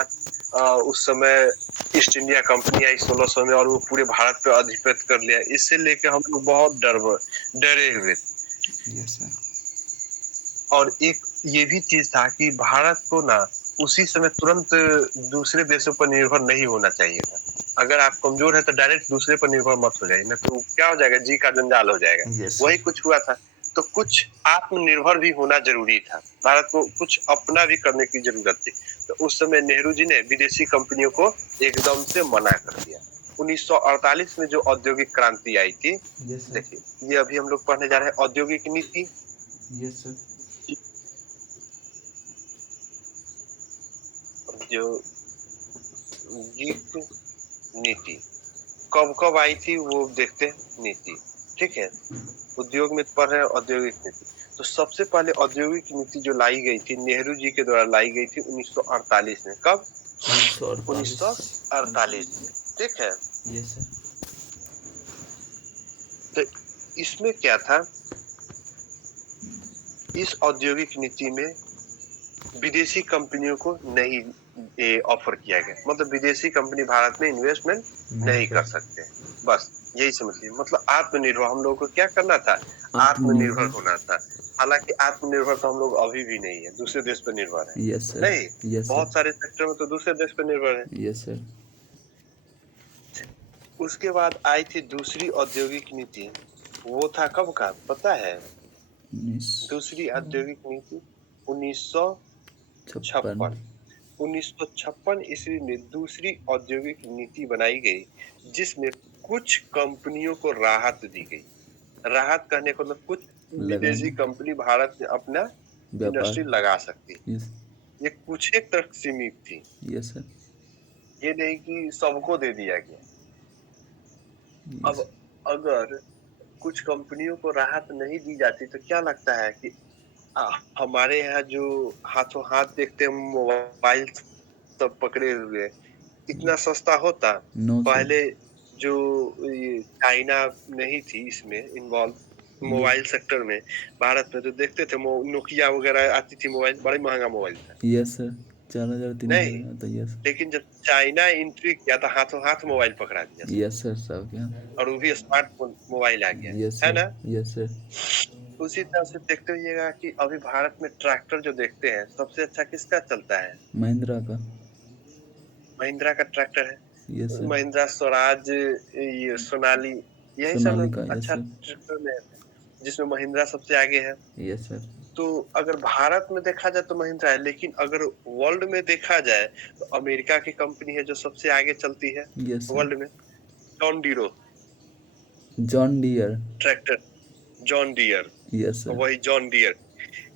यहाँ उस समय ईस्ट इंडिया कंपनी आई 1600 में और वो पूरे भारत पे अधिपत्य कर लिया। इससे लेके हम लोग बहुत डरे हुए। Yes sir. और एक ये भी चीज था कि भारत को ना उसी समय तुरंत दूसरे देशों पर निर्भर नहीं होना चाहिए था। अगर आप कमजोर है तो डायरेक्ट दूसरे पर निर्भर मत हो जाइए, ना तो क्या हो जाएगा, जी का जंजाल हो जाएगा। यस वही सर। कुछ हुआ था। तो कुछ आत्मनिर्भर भी होना जरूरी था, भारत को कुछ अपना भी करने की जरूरत थी। तो उस समय नेहरू जी ने विदेशी कंपनियों को एकदम से मना कर दिया। 1948 में जो औद्योगिक क्रांति आई थी, यस सर। देखिए ये अभी हम लोग पढ़ने जा रहे हैं औद्योगिक नीति। Yes sir. औद्योगिक नीति कब कब आई थी वो देखते हैं। नीति, ठीक है, उद्योग में पढ़ रहे हैं औद्योगिक नीति। तो सबसे पहले औद्योगिक नीति जो लाई गई थी नेहरू जी के द्वारा लाई गई थी 1948 में। कब? 1948। 1948 में, ठीक है। Yes sir. तो इसमें क्या था, इस औद्योगिक नीति में विदेशी कंपनियों को नहीं ऑफर किया गया, मतलब विदेशी कंपनी भारत में इन्वेस्टमेंट नहीं कर सकते। बस यही समझिए, मतलब आत्मनिर्भर हम लोगों को क्या करना था, आत्मनिर्भर होना था। हालांकि आत्मनिर्भर तो हम लोग अभी भी नहीं है, दूसरे देश पर निर्भर है। Yes sir. नहीं, यस सर। बहुत सारे सेक्टर में तो दूसरे देश पर निर्भर है। Yes sir. उसके बाद आई थी दूसरी औद्योगिक नीति। वो था कब का पता है? दूसरी औद्योगिक नीति 1956। 1956 ईस्वी में दूसरी औद्योगिक नीति बनाई गई, जिसमें कुछ कंपनियों को राहत दी गई। राहत कहने को मतलब कुछ विदेशी कंपनी भारत में अपना इंडस्ट्री लगा सकती है। यस। ये कुछ एक तक सीमित थी, यस सर। ये नहीं कि सबको दे दिया गया। अब अगर कुछ कंपनियों को राहत नहीं दी जाती तो क्या लगता है कि हमारे यहाँ जो हाथों हाथ देखते हैं मोबाइल सब पकड़े हुए, इतना सस्ता होता? No sir. पहले जो ये चाइना नहीं थी इसमें इन्वॉल्व मोबाइल सेक्टर में, भारत में तो देखते थे नोकिया वगैरह आती थी मोबाइल, बड़ा महंगा मोबाइल था। Yes sir. 4000 नहीं, 3000 आता। यस। लेकिन जब चाइना एंट्री किया तो हाथों हाथ मोबाइल पकड़ा दिया सब। Yes sir. सब क्या? और वो भी स्मार्टफोन मोबाइल आ गया, यस है सर। ना? Yes sir. उसी तरह से देखते होइएगा कि अभी भारत में ट्रैक्टर जो देखते हैं सबसे अच्छा किसका चलता है? महिंद्रा का। महिंद्रा का ट्रैक्टर है। Yes sir. महिंद्रा स्वराज, ये सोनाली, यही सब सोनालिका। यस अच्छा सर। ट्रैक्टर में है, जिसमें महिंद्रा सबसे आगे है। Yes sir. तो अगर भारत में देखा जाए तो महिंद्रा है, लेकिन अगर वर्ल्ड में देखा जाए तो अमेरिका की कंपनी है जो सबसे आगे चलती है यस सर। वर्ल्ड में, John Deere John Deere. Tractor, John Deere, yes sir. वही जॉन डियर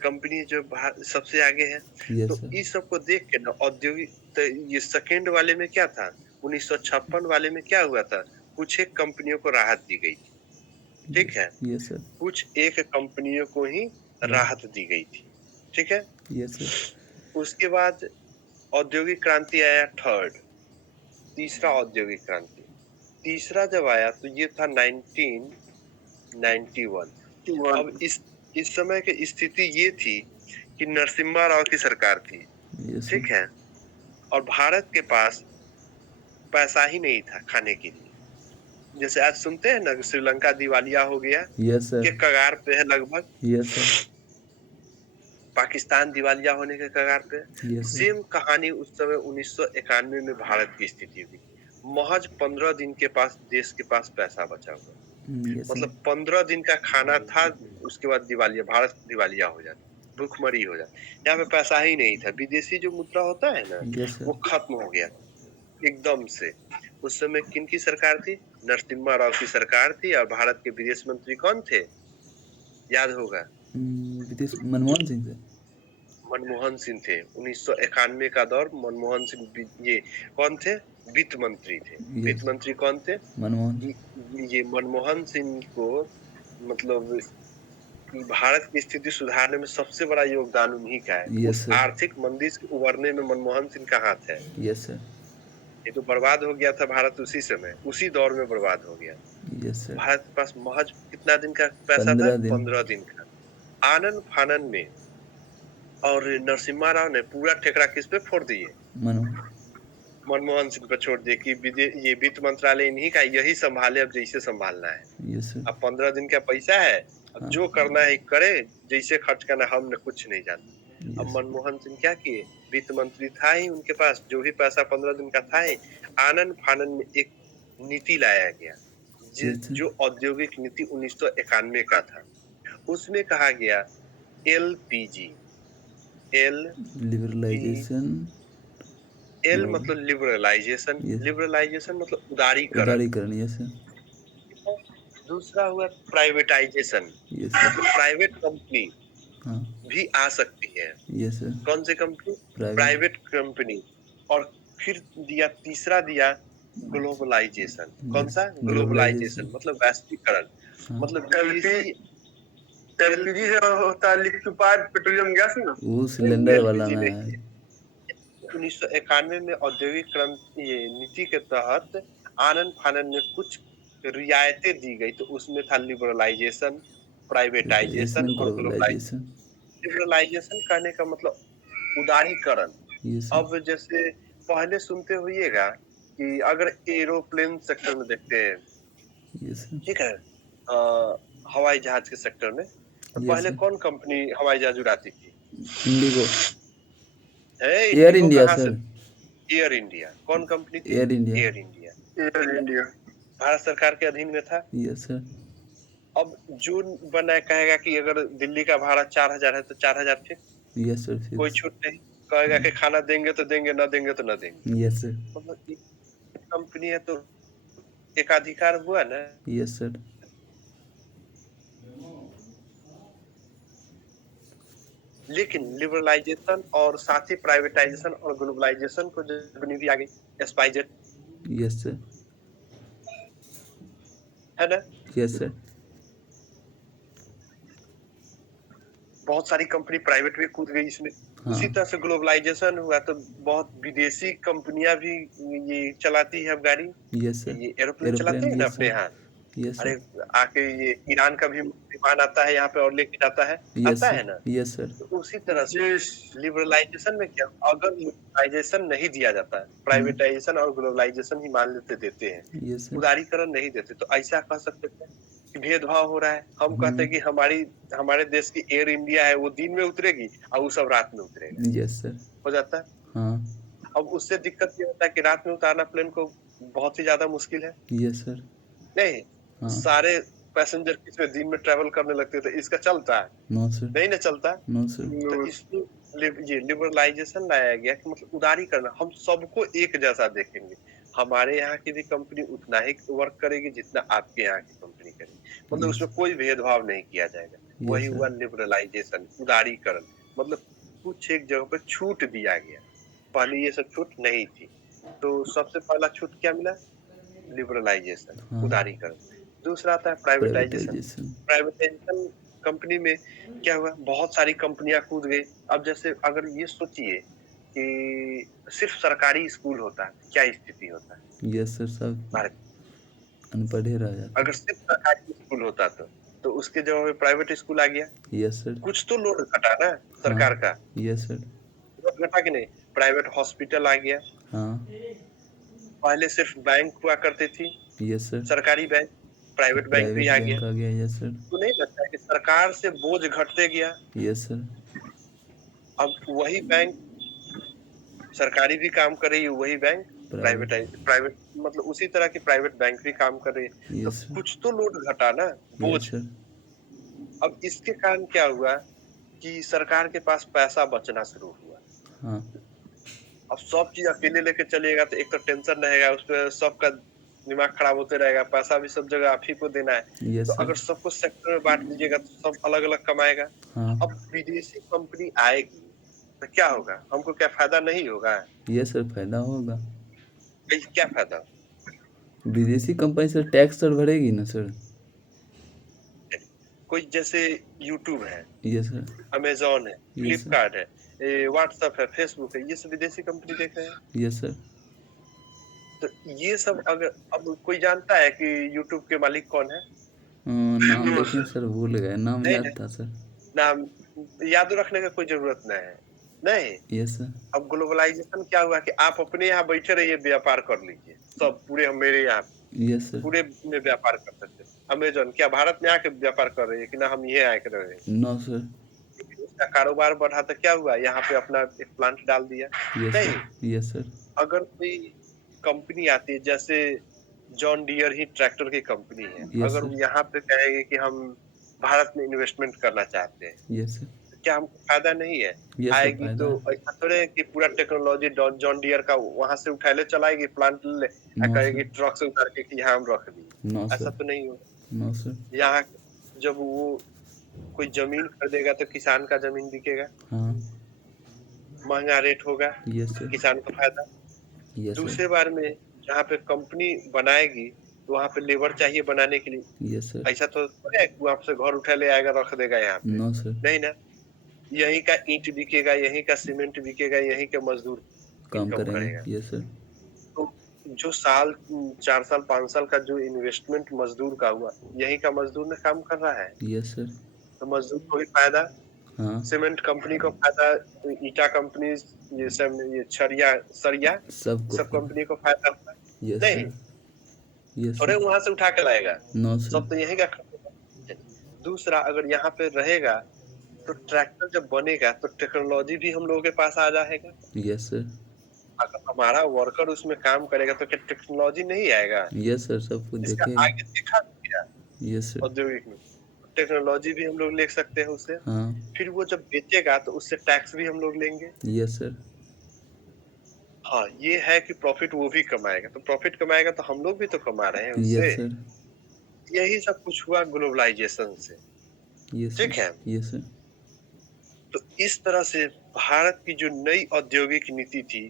कंपनी जो सबसे आगे है। यस तो सर। इस सब को देख के ना औद्योगिक, तो ये सेकेंड वाले में क्या था, 1956 वाले में क्या हुआ था, कुछ एक कंपनियों को राहत दी गई थी, ठीक है, यस सर। कुछ एक कंपनियों को ही राहत दी गई थी, ठीक है। Yes sir. उसके बाद औद्योगिक क्रांति आया थर्ड, तीसरा औद्योगिक क्रांति। तीसरा जब आया तो ये था 1991। अब इस समय की स्थिति ये थी कि नरसिम्हा राव की सरकार थी, यस ठीक सर। है, और भारत के पास पैसा ही नहीं था खाने के लिए। जैसे आज सुनते हैं ना कि श्रीलंका दिवालिया हो गया, यस के सर। कगार पे है लगभग, यस सर। पाकिस्तान दिवालिया होने के कगार पे। Yes sir. सेम कहानी उस समय 1991 में भारत की स्थिति हुई। महज 15 दिन के पास देश के पास पैसा बचा हुआ, यस सर। मतलब 15 दिन का खाना था, उसके बाद दिवालिया, भारत दिवालिया हो जाता, भूखमरी हो जाती। यहाँ पे पैसा ही नहीं था, विदेशी जो मुद्रा होता है ना यस वो सर। खत्म हो गया एकदम से। उस समय किन की सरकार थी? नरसिम्हा राव की सरकार थी। और भारत के विदेश मंत्री कौन थे, याद होगा? विदेश मनमोहन सिंह से। मनमोहन सिंह थे। 1991 का दौर, मनमोहन सिंह ये कौन थे? वित्त मंत्री थे। वित्त यस। मंत्री कौन थे? मनमोहन। ये मनमोहन सिंह को, मतलब भारत की स्थिति सुधारने में सबसे बड़ा योगदान उन्हीं का है। यस उस सर। आर्थिक मंदी से उबरने में मनमोहन सिंह का हाथ है। Yes sir. ये तो बर्बाद हो गया था भारत उसी समय, उसी दौर में बर्बाद हो गया। Yes sir. भारत के पास महज कितना दिन का पैसा था? 15 दिन। 15 दिन का। आनन फानन में और नरसिम्हा राव ने पूरा ठेकरा किस पे फोड़ दिए? मनमोहन। मनमोहन सिंह पर छोड़ दिए कि ये वित्त मंत्रालय इन्हीं का, यही संभाले, अब जैसे संभालना है। Yes sir. अब 15 दिन का पैसा है, अब हाँ। जो करना है करे, जैसे खर्च करना है, हमने कुछ नहीं जानते। अब यस मनमोहन सिंह क्या किए, वित्त मंत्री था ही उनके पास, जो भी पैसा 15 दिन का था ही, आनन फानन में एक नीति लाया गया, यस सर। जो औद्योगिक नीति 1991 का था। उसमें कहा गया एलपीजी, एल लिबरलाइजेशन एल और मतलब लिबरलाइजेशन, यस लिबरलाइजेशन मतलब उदारीकरण। उदारीकरण। Yes sir. दूसरा हुआ प्राइवेटाइजेशन, यस सर। मतलब प्राइवेट कंपनी हाँ। भी आ सकती है। Yes sir. कौन सी कंपनी? प्राइवेट। Private company. और फिर दिया, तीसरा दिया ग्लोबलाइजेशन। कौन यस सा? ग्लोबलाइजेशन। ग्लोबलाइजेशन मतलब वैश्वीकरण। हाँ। मतलब एलपीजी से होता है लिक्विफाइड पेट्रोलियम गैस ना, वो सिलेंडर वाला एलपीजी में नहीं है। है। 1991 में औद्योगिक क्रांति, ये नीति के तहत आनन फानन में कुछ रियायतें दी गई, तो उसमें था लिबरलाइजेशन, प्राइवेटाइजेशन इसमें और ग्लोबलाइजेशन। ग्लोबलाइजेशन। लिबरलाइजेशन कहने का मतलब उदारीकरण। Yes sir. अब जैसे पहले सुनते होइएगा कि अगर एरोप्लेन सेक्टर में देखते हैं, यस सर। ठीक है, हवाई जहाज के सेक्टर में, तो यस पहले सर। कौन कंपनी हवाई जहाज उड़ाती थी? इंडिगो। है एयर इंडिगो। इंडिया कहाँ से? सर। Air India. कौन कंपनी थी? Air India. Air India. Air India Bharat सरकार के अधीन में था। Yes sir. अब जो बना कहेगा कि अगर दिल्ली का भाड़ा 4000 है तो 4000 फिक्स, यस सर कोई फिक्स। छूट नहीं। कहेगा कि खाना देंगे तो देंगे, ना देंगे तो ना देंगे। Yes sir. मतलब एक कंपनी है तो एकाधिकार हुआ ना। Yes sir. लेकिन लिबरलाइजेशन और साथ ही प्राइवेटाइजेशन और ग्लोबलाइजेशन को जब कंपनी भी आ गई, स्पाइसजेट, यस सर। है ना। Yes sir. बहुत सारी कंपनी प्राइवेट भी कूद गई इसमें। हाँ। उसी तरह से ग्लोबलाइजेशन हुआ तो बहुत विदेशी कंपनियां भी ये चलाती है अब गाड़ी, यस सर। ये एरोप्लेन चलाते एरोप्लेन। हैं ना यस अपने सर। यहाँ। यस अरे सर। आके ये ईरान का भी विमान आता है यहाँ पे और लेके जाता है, यस आता सर। है ना। Yes sir. तो उसी तरह से लिबरलाइजेशन में क्या, अगर लिबरलाइजेशन नहीं दिया जाता है, हाँ। प्राइवेटाइजेशन और ग्लोबलाइजेशन ही मान लेते देते हैं, यस सर। उदारीकरण नहीं देते, तो ऐसा कह सकते थे कि भेदभाव हो रहा है। हम कहते हैं कि हमारे देश की एयर इंडिया है, वो दिन में उतरेगी और वो सब रात में उतरेगा, यस सर। हो जाता है। हाँ। अब उससे दिक्कत ये होता है कि रात में उतारना प्लेन को बहुत ही ज्यादा मुश्किल है। Yes sir. नहीं, हाँ। सारे पैसेंजर इसमें दिन में ट्रेवल करने लगते थे, इसका चलता है? No sir. नहीं ना चलता। No sir. तो इसमें ये लिबरलाइजेशन लाया गया कि मतलब उदारी करना, हम सबको एक जैसा देखेंगे। हमारे यहाँ की भी कंपनी उतना ही वर्क करेगी जितना आपके यहाँ की कंपनी करेगी, मतलब यस। उसमें कोई भेदभाव नहीं किया जाएगा। वही यस हुआ सर। लिबरलाइजेशन, उदारीकरण। मतलब कुछ एक जगह पे छूट दिया गया, पहले ये सब छूट नहीं थी। तो सबसे पहला छूट क्या मिला? लिबरलाइजेशन, हाँ। उदारीकरण। दूसरा आता है प्राइवेटाइजेशन। प्राइवेटाइजेशन। प्राइवेटाइजेशन कंपनी में क्या हुआ, बहुत सारी कंपनियां कूद गई। अब जैसे अगर ये सोचिए कि सिर्फ सरकारी स्कूल होता है, क्या स्थिति होता है यस सर। सब भारत? अनपढ़ ही रह जाते। अगर सिर्फ सरकारी स्कूल होता तो उसके जगह में प्राइवेट स्कूल आ गया। Yes sir. कुछ तो लोड घटा ना हाँ। सरकार का, यस सर। लोड घटा कि नहीं? प्राइवेट हॉस्पिटल आ गया। हाँ। पहले सिर्फ बैंक हुआ करती थी, यस सर। सरकारी बैंक, प्राइवेट बैंक भी प्राइवेट आ गया। बैंक आ गया। Yes sir. तो नहीं लगता है कि सरकार से बोझ घटते गया? Yes sir. अब वही बैंक सरकारी भी काम कर रही है, वही बैंक प्राइवेट। प्राइवेट मतलब उसी तरह की प्राइवेट बैंक भी काम कर रही है। तो यस सर। कुछ तो लोड घटा ना, बोझ। Yes sir. अब इसके कारण क्या हुआ कि सरकार के पास पैसा बचना शुरू हुआ। हाँ। अब सब चीज अकेले लेके चलिएगा तो एक तो टेंशन रहेगा, उस पर सबका दिमाग खराब होते रहेगा, पैसा भी सब जगह आप ही को देना है। यस तो सर। अगर सबको सेक्टर में बांट दीजिएगा तो सब अलग अलग कमाएगा। हाँ। अब विदेशी कंपनी आएगी तो क्या होगा, हमको क्या फायदा नहीं होगा? यस सर फायदा होगा। क्या फायदा? विदेशी कंपनी से टैक्स सर भरेगी ना सर। कोई जैसे यूट्यूब है, यस सर। अमेजोन है, यस सर। फ्लिपकार्ट है, व्हाट्सएप है, फेसबुक है, ये सब विदेशी कंपनी देख रहे हैं। Yes sir. तो ये सब अगर, अब कोई जानता है कि यूट्यूब के मालिक कौन है? नाम देखें सर, भूल गए, नाम नहीं याद है, था सर। नाम याद रखने का कोई जरूरत नहीं है। नहीं, यस सर। अब ग्लोबलाइजेशन क्या हुआ कि आप अपने यहाँ बैठे रहिए, व्यापार कर लीजिए, सब पूरे मेरे यहाँ यस सर। पूरे में व्यापार कर सकते हैं। अमेज़न क्या भारत में आके व्यापार कर रही है कि ना हम ये आके रह रहे हैं? No sir. उसका कारोबार बढ़ा तो क्या हुआ? यहाँ पे अपना एक प्लांट डाल दिया। यस नहीं, सर। Yes sir. अगर कोई कंपनी आती है जैसे जॉन डियर ही ट्रैक्टर की कंपनी है, यस अगर सर। वो यहाँ पे कहेगी कि हम भारत में इन्वेस्टमेंट करना चाहते हैं, यस सर। तो क्या हमको फायदा नहीं है? यस सर, आएगी फायदा तो है। ऐसा थोड़े है कि पूरा टेक्नोलॉजी जॉन डियर का वहां से उठा ले चलाएगी, प्लांट ले नो कहेगी सर। ट्रक से उतार के कि यहाँ हम रख दिए। नो ऐसा सर। तो नहीं होगा। No sir. यहाँ जब वो कोई जमीन खरीदेगा तो किसान का जमीन बिकेगा, हाँ। महंगा रेट होगा, यस सर। किसान को फायदा। Yes sir. दूसरे बार में जहाँ पे कंपनी बनाएगी तो वहाँ पे लेबर चाहिए बनाने के लिए। Yes sir. ऐसा तो थोड़ी है कि वो आपसे घर उठा ले आएगा रख देगा यहाँ पे। No sir. नहीं ना, यहीं का ईंट बिकेगा, यहीं का सीमेंट बिकेगा, यहीं के मजदूर काम इनकम करेंगे। करेगा। Yes sir. तो जो 4 साल 5 साल का जो इन्वेस्टमेंट मजदूर का हुआ, यहीं का मजदूर ने काम कर रहा है, यस सर। तो मजदूर को भी फायदा, हाँ। सीमेंट कंपनी को फायदा, ईटा कंपनी, ये सब, ये सरिया सबको सब फायदा। कंपनी को फायदा हुआ। यस नहीं, सर। यस थोड़े सर। वहां से उठा के लाएगा, नो सब सर। तो यहीं का खरीदेगा। दूसरा, अगर यहाँ पे रहेगा तो ट्रैक्टर जब बनेगा तो टेक्नोलॉजी भी हम लोगों के पास आ जाएगा। Yes sir. अगर हमारा वर्कर उसमें काम करेगा तो क्या टेक्नोलॉजी नहीं आएगा? यस सर, सब कुछ इसका देखेगा। आगे देखा गया यस सर। औद्योगिक में, टेक्नोलॉजी भी हम लोग ले सकते हैं उससे। हाँ। फिर वो जब बेचेगा तो उससे टैक्स भी हम लोग लेंगे। Yes sir. हाँ, ये है कि प्रॉफिट वो भी कमाएगा, तो प्रॉफिट कमाएगा तो हम लोग भी तो कमा रहे हैं उससे। Yes sir. यही सब कुछ हुआ ग्लोबलाइजेशन से। यस ठीक सर। है, यस सर। तो इस तरह से भारत की जो नई औद्योगिक नीति थी,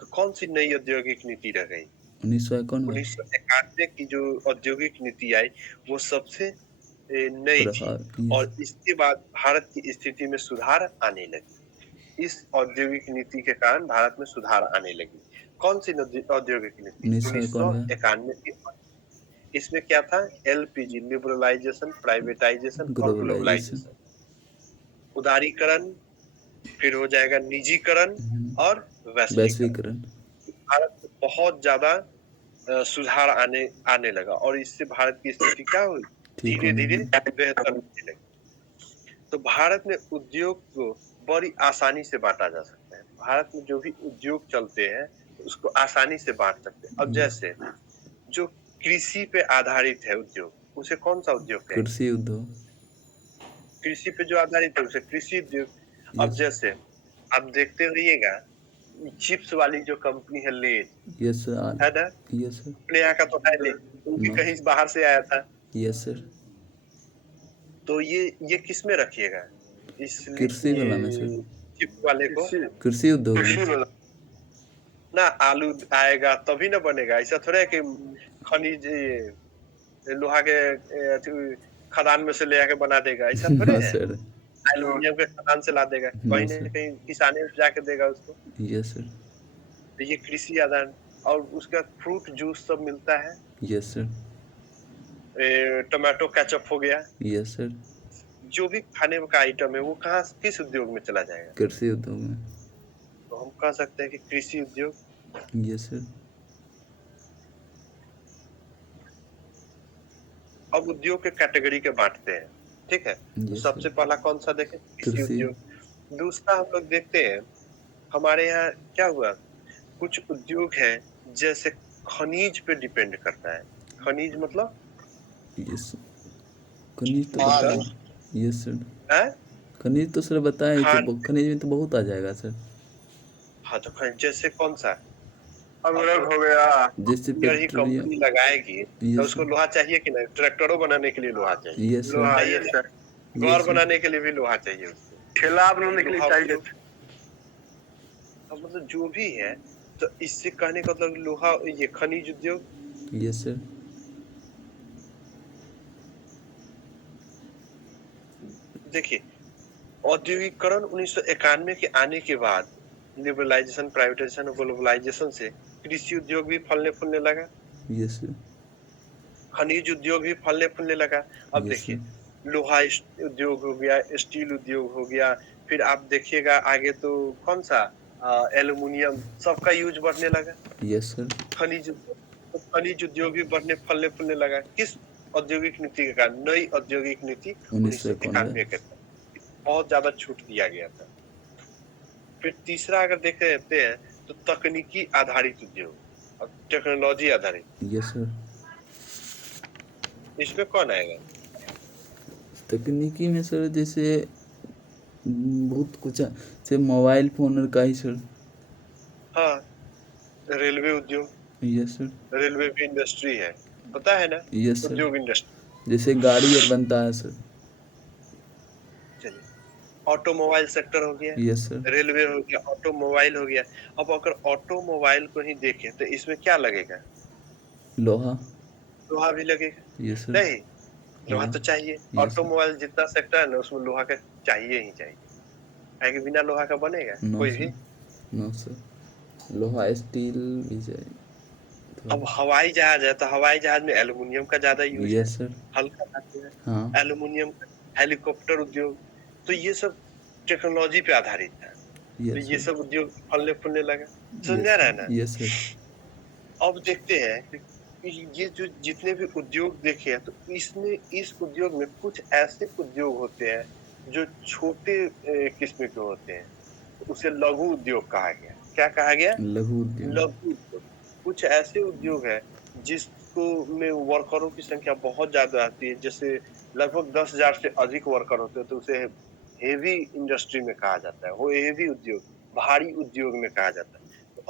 तो कौन सी नई औद्योगिक नीति रह गई? 1991 1991 की जो औद्योगिक नीति आई, वो सबसे नई थी, प्रभाव। यस। और इसके बाद भारत की स्थिति में सुधार आने लगी। इस औद्योगिक नीति के कारण भारत में सुधार आने लगी। कौन सी औद्योगिक नीति? 1991 1991 की। इसमें क्या था? एलपीजी, लिबरलाइजेशन, प्राइवेटाइजेशन और ग्लोबलाइजेशन। ग्लोबलाइजेशन। उदारीकरण, फिर हो जाएगा निजीकरण और वैश्वीकरण। वैश्वीकरण। भारत में बहुत ज्यादा सुधार आने आने लगा, और इससे भारत की स्थिति क्या हुई? ठीक धीरे होने धीरे लगा। बेहतर होने लगी। तो भारत में उद्योग को बड़ी आसानी से बांटा जा सकता है। भारत में जो भी उद्योग चलते हैं उसको आसानी से बांट सकते हैं। अब यस। जैसे जो कृषि पे आधारित है उद्योग, उसे कौन सा उद्योग कहेंगे? कृषि उद्योग। कृषि पे जो आधारित है उसे कृषि उद्योग। अब यस। जैसे आप देखते रहिएगा, चिप्स वाली जो कंपनी है लेज, यस सर। है ना? Yes sir. अपने यहाँ का तो है नहीं, वो भी नो। कहीं बाहर से आया था। Yes sir. तो ये किस में रखिएगा? कृषि वाला में इसलिए सर। चिप्स वाले को कृषि उद्योग में। कृषि वाला ना, आलू आएगा तभी ना बनेगा। ऐसा थोड़ा है कि खनिज लोहा के खदान में से ले आके बना देगा, ऐसा थोड़े नो है। सर। एल्युमिनियम के खदान से ला देगा, नो कहीं सर। ना कहीं किसाने जाके देगा उसको। Yes sir. तो ये कृषि आदान, और उसका फ्रूट जूस सब मिलता है। Yes sir. टमाटो केचप हो गया, यस सर। जो भी खाने का आइटम है वो कहाँ किस उद्योग में चला जाएगा? कृषि उद्योग में। तो हम कह सकते हैं कि कृषि उद्योग। Yes sir. अब उद्योग के कैटेगरी के बांटते हैं, ठीक है। तो यस सबसे सर। पहला कौन सा देखें? कृषि कृषि। उद्योग। दूसरा हम लोग देखते हैं, हमारे यहाँ क्या हुआ, कुछ उद्योग है जैसे खनिज पे डिपेंड करता है। खनिज मतलब यस। खनिज तो हाँ। बताया। Yes sir. है? खनिज तो सर बताया ही, खान तो खनिज में तो बहुत आ जाएगा सर। हाँ, तो खनिज जैसे कौन सा? अमरक हो गया। जैसे अगर ही पेट्रोलियम। कंपनी लगाएगी तो यस उसको सर। लोहा चाहिए कि नहीं? ट्रैक्टरों बनाने के लिए लोहा चाहिए। यस लोहा सर। चाहिए सर। घर यस सर। बनाने के लिए भी लोहा चाहिए उसको। ठेला बनाने के लिए चाहिए। अब मतलब जो भी है, तो इससे कहने का मतलब लोहा, ये खनिज उद्योग। Yes sir. देखिए, औद्योगिकरण 1991 के आने के बाद लिबरलाइजेशन, प्राइवेटाइजेशन और ग्लोबलाइजेशन से कृषि उद्योग भी फलने फूलने लगा, यस सर। खनिज उद्योग भी फलने फूलने लगा। अब यस देखिए, सर। लोहा उद्योग हो गया, स्टील उद्योग हो गया, फिर आप देखिएगा आगे तो कौन सा एल्युमिनियम सबका यूज बढ़ने लगा। Yes sir. खनिज तो खनिज उद्योग भी बढ़ने फलने फूलने लगा। किस औद्योगिक नीति के कारण? नई औद्योगिक नीति 1991। 1991 के तहत बहुत ज्यादा छूट दिया गया था। फिर तीसरा अगर देखते हैं तो तकनीकी आधारित उद्योग और टेक्नोलॉजी आधारित, यस सर। इसमें कौन आएगा? तकनीकी में सर जैसे बहुत कुछ है, जैसे मोबाइल फोन और का ही सर। हाँ, रेलवे उद्योग, यस सर। रेलवे भी इंडस्ट्री है, पता है ना? Yes sir. उद्योग इंडस्ट्री। जैसे गाड़ी और बनता है सर। चलिए, ऑटोमोबाइल सेक्टर हो गया, यस सर। रेलवे हो गया, ऑटोमोबाइल हो गया। अब अगर ऑटोमोबाइल को ही देखें तो इसमें क्या लगेगा? लोहा। लोहा भी लगेगा। Yes sir. नहीं, लोहा हाँ। तो चाहिए। Yes sir. ऑटोमोबाइल जितना सेक्टर है ना उसमें लोहा का चाहिए ही चाहिए। है कि बिना लोहा का बनेगा नो कोई सर। भी? No sir. लोहा स्टील भी चाहिए अब थोड़ा। हवाई जहाज है तो हवाई जहाज में एल्युमिनियम का ज्यादा यूज है, यस सर। हल्का धातु है, हाँ। एल्युमिनियम का। हेलीकॉप्टर उद्योग, तो ये सब टेक्नोलॉजी पे आधारित है। तो यस ये सर। सब उद्योग फलने फूलने लगा। समझ यस आ रहा है सर। ना? Yes sir. अब देखते हैं कि ये जो जितने भी उद्योग देखे हैं तो इसमें इस उद्योग में कुछ ऐसे उद्योग होते हैं जो छोटे किस्म के होते हैं, तो उसे लघु उद्योग कहा गया। क्या कहा गया? लघु उद्योग। लघु उद्योग। कुछ ऐसे उद्योग है जिसको में वर्करों की संख्या बहुत ज्यादा आती है, जैसे लगभग 10,000 से अधिक वर्कर होते हैं तो उसे हेवी इंडस्ट्री में कहा जाता है। वो हेवी उद्योग, भारी उद्योग में कहा जाता है। तो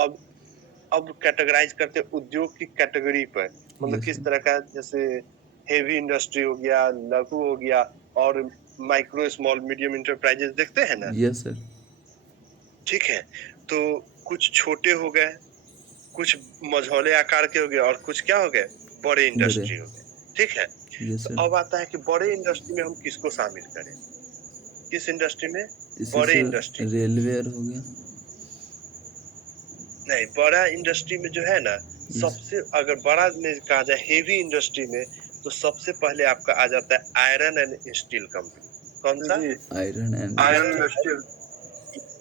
अब कैटेगराइज करते हैं उद्योग की कैटेगरी पर, मतलब यस किस सर। तरह का, जैसे हेवी इंडस्ट्री हो गया, लघु हो गया, और माइक्रो स्मॉल मीडियम इंटरप्राइजेस देखते हैं ना? Yes sir. ठीक है, तो कुछ छोटे हो गए, कुछ मझौले आकार के हो गए, और कुछ क्या हो गए? बड़े बड़े। इंडस्ट्री हो गए। ठीक है, यस तो सर। अब आता है कि बड़े इंडस्ट्री में हम किसको शामिल करें? किस इंडस्ट्री में? जैसे बड़े सर इंडस्ट्री। रेलवे हो गया। नहीं, बड़ा इंडस्ट्री में जो है ना, यस। सबसे अगर बड़ा में कहा जाए हेवी इंडस्ट्री में, तो सबसे पहले आपका आ जाता है आयरन एंड स्टील कंपनी। कौन सा? जी। Iron and iron and steel,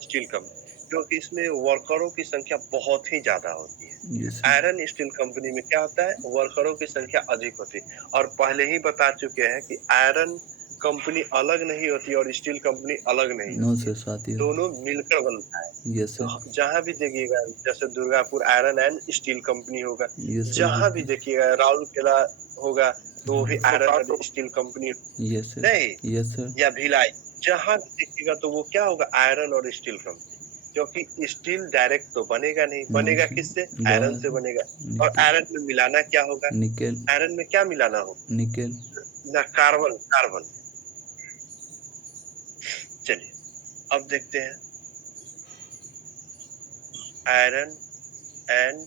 steel company, क्योंकि इसमें वर्करों की संख्या बहुत ही ज्यादा होती है। Yes sir. Iron steel company में क्या होता है? वर्करों की संख्या अधिक होती है, और पहले ही बता चुके हैं कि आयरन कंपनी अलग नहीं होती और स्टील कंपनी अलग नहीं नो होती है, सर साथ ही होता दोनों मिलकर बनता है। है। यस तो सर। जहां भी देखिएगा, जैसे Durgapur iron and steel company होगा, यस सर जहां भी होता देखिएगा राउरकेला होगा तो वो है। भी हाँ। Iron and steel company. Yes sir. नहीं, यस सर। या भिलाई, जहां भी देखिएगा तो वो क्या होगा? आयरन और स्टील कंपनी। क्योंकि स्टील डायरेक्ट तो बनेगा नहीं, नो बनेगा किससे? सर। आयरन लोहा से से। बनेगा। और निकल। आयरन में मिलाना क्या होगा? निकल। आयरन में क्या मिलाना होगा? निकल। ना कार्बन, कार्बन। चलिए, अब देखते हैं iron and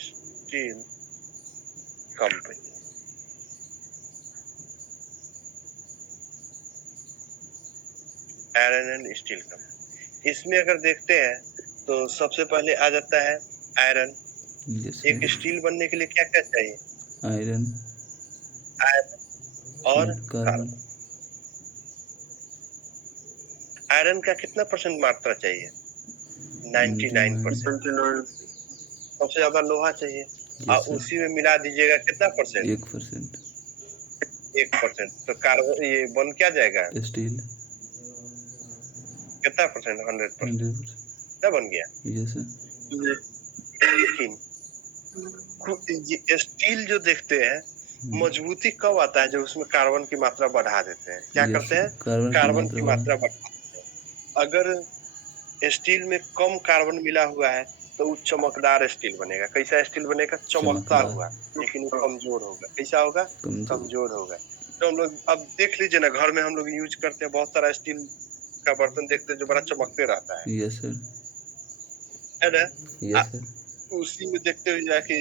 steel company. Iron and steel company, इसमें अगर देखते हैं तो सबसे पहले आ जाता है आयरन। यस एक सर। स्टील बनने के लिए क्या क्या चाहिए? आयरन आयरन और एंड कार्बन। कार्बन। आयरन का कितना परसेंट मात्रा चाहिए? 99%। 99। सबसे ज्यादा लोहा चाहिए, यस और सर। उसी में मिला दीजिएगा कितना परसेंट? 1%। 1%। तो कार्बन ये बन क्या जाएगा? स्टील। कितना परसेंट? 100%। 100%। क्या बन गया? Yes sir. लेकिन ये स्टील जो देखते हैं, मजबूती कब आता है? जब उसमें कार्बन की मात्रा बढ़ा देते हैं। क्या यस करते हैं? कार्बन की कार्बन मात्रा की बढ़ा। मात्रा बढ़ा देते हैं। अगर स्टील में कम कार्बन मिला हुआ है तो वो चमकदार स्टील बनेगा। कैसा स्टील बनेगा? चमकता चमकदार। हुआ, लेकिन वो कमजोर होगा। कैसा होगा? कमजोर। कमजोर होगा। तो हम लोग अब देख लीजिए ना, घर में हम लोग यूज करते हैं, बहुत सारा स्टील का बर्तन देखते हैं जो बड़ा चमकते रहता यस सर। है ना? Yes sir. उसी में देखते हुए जाके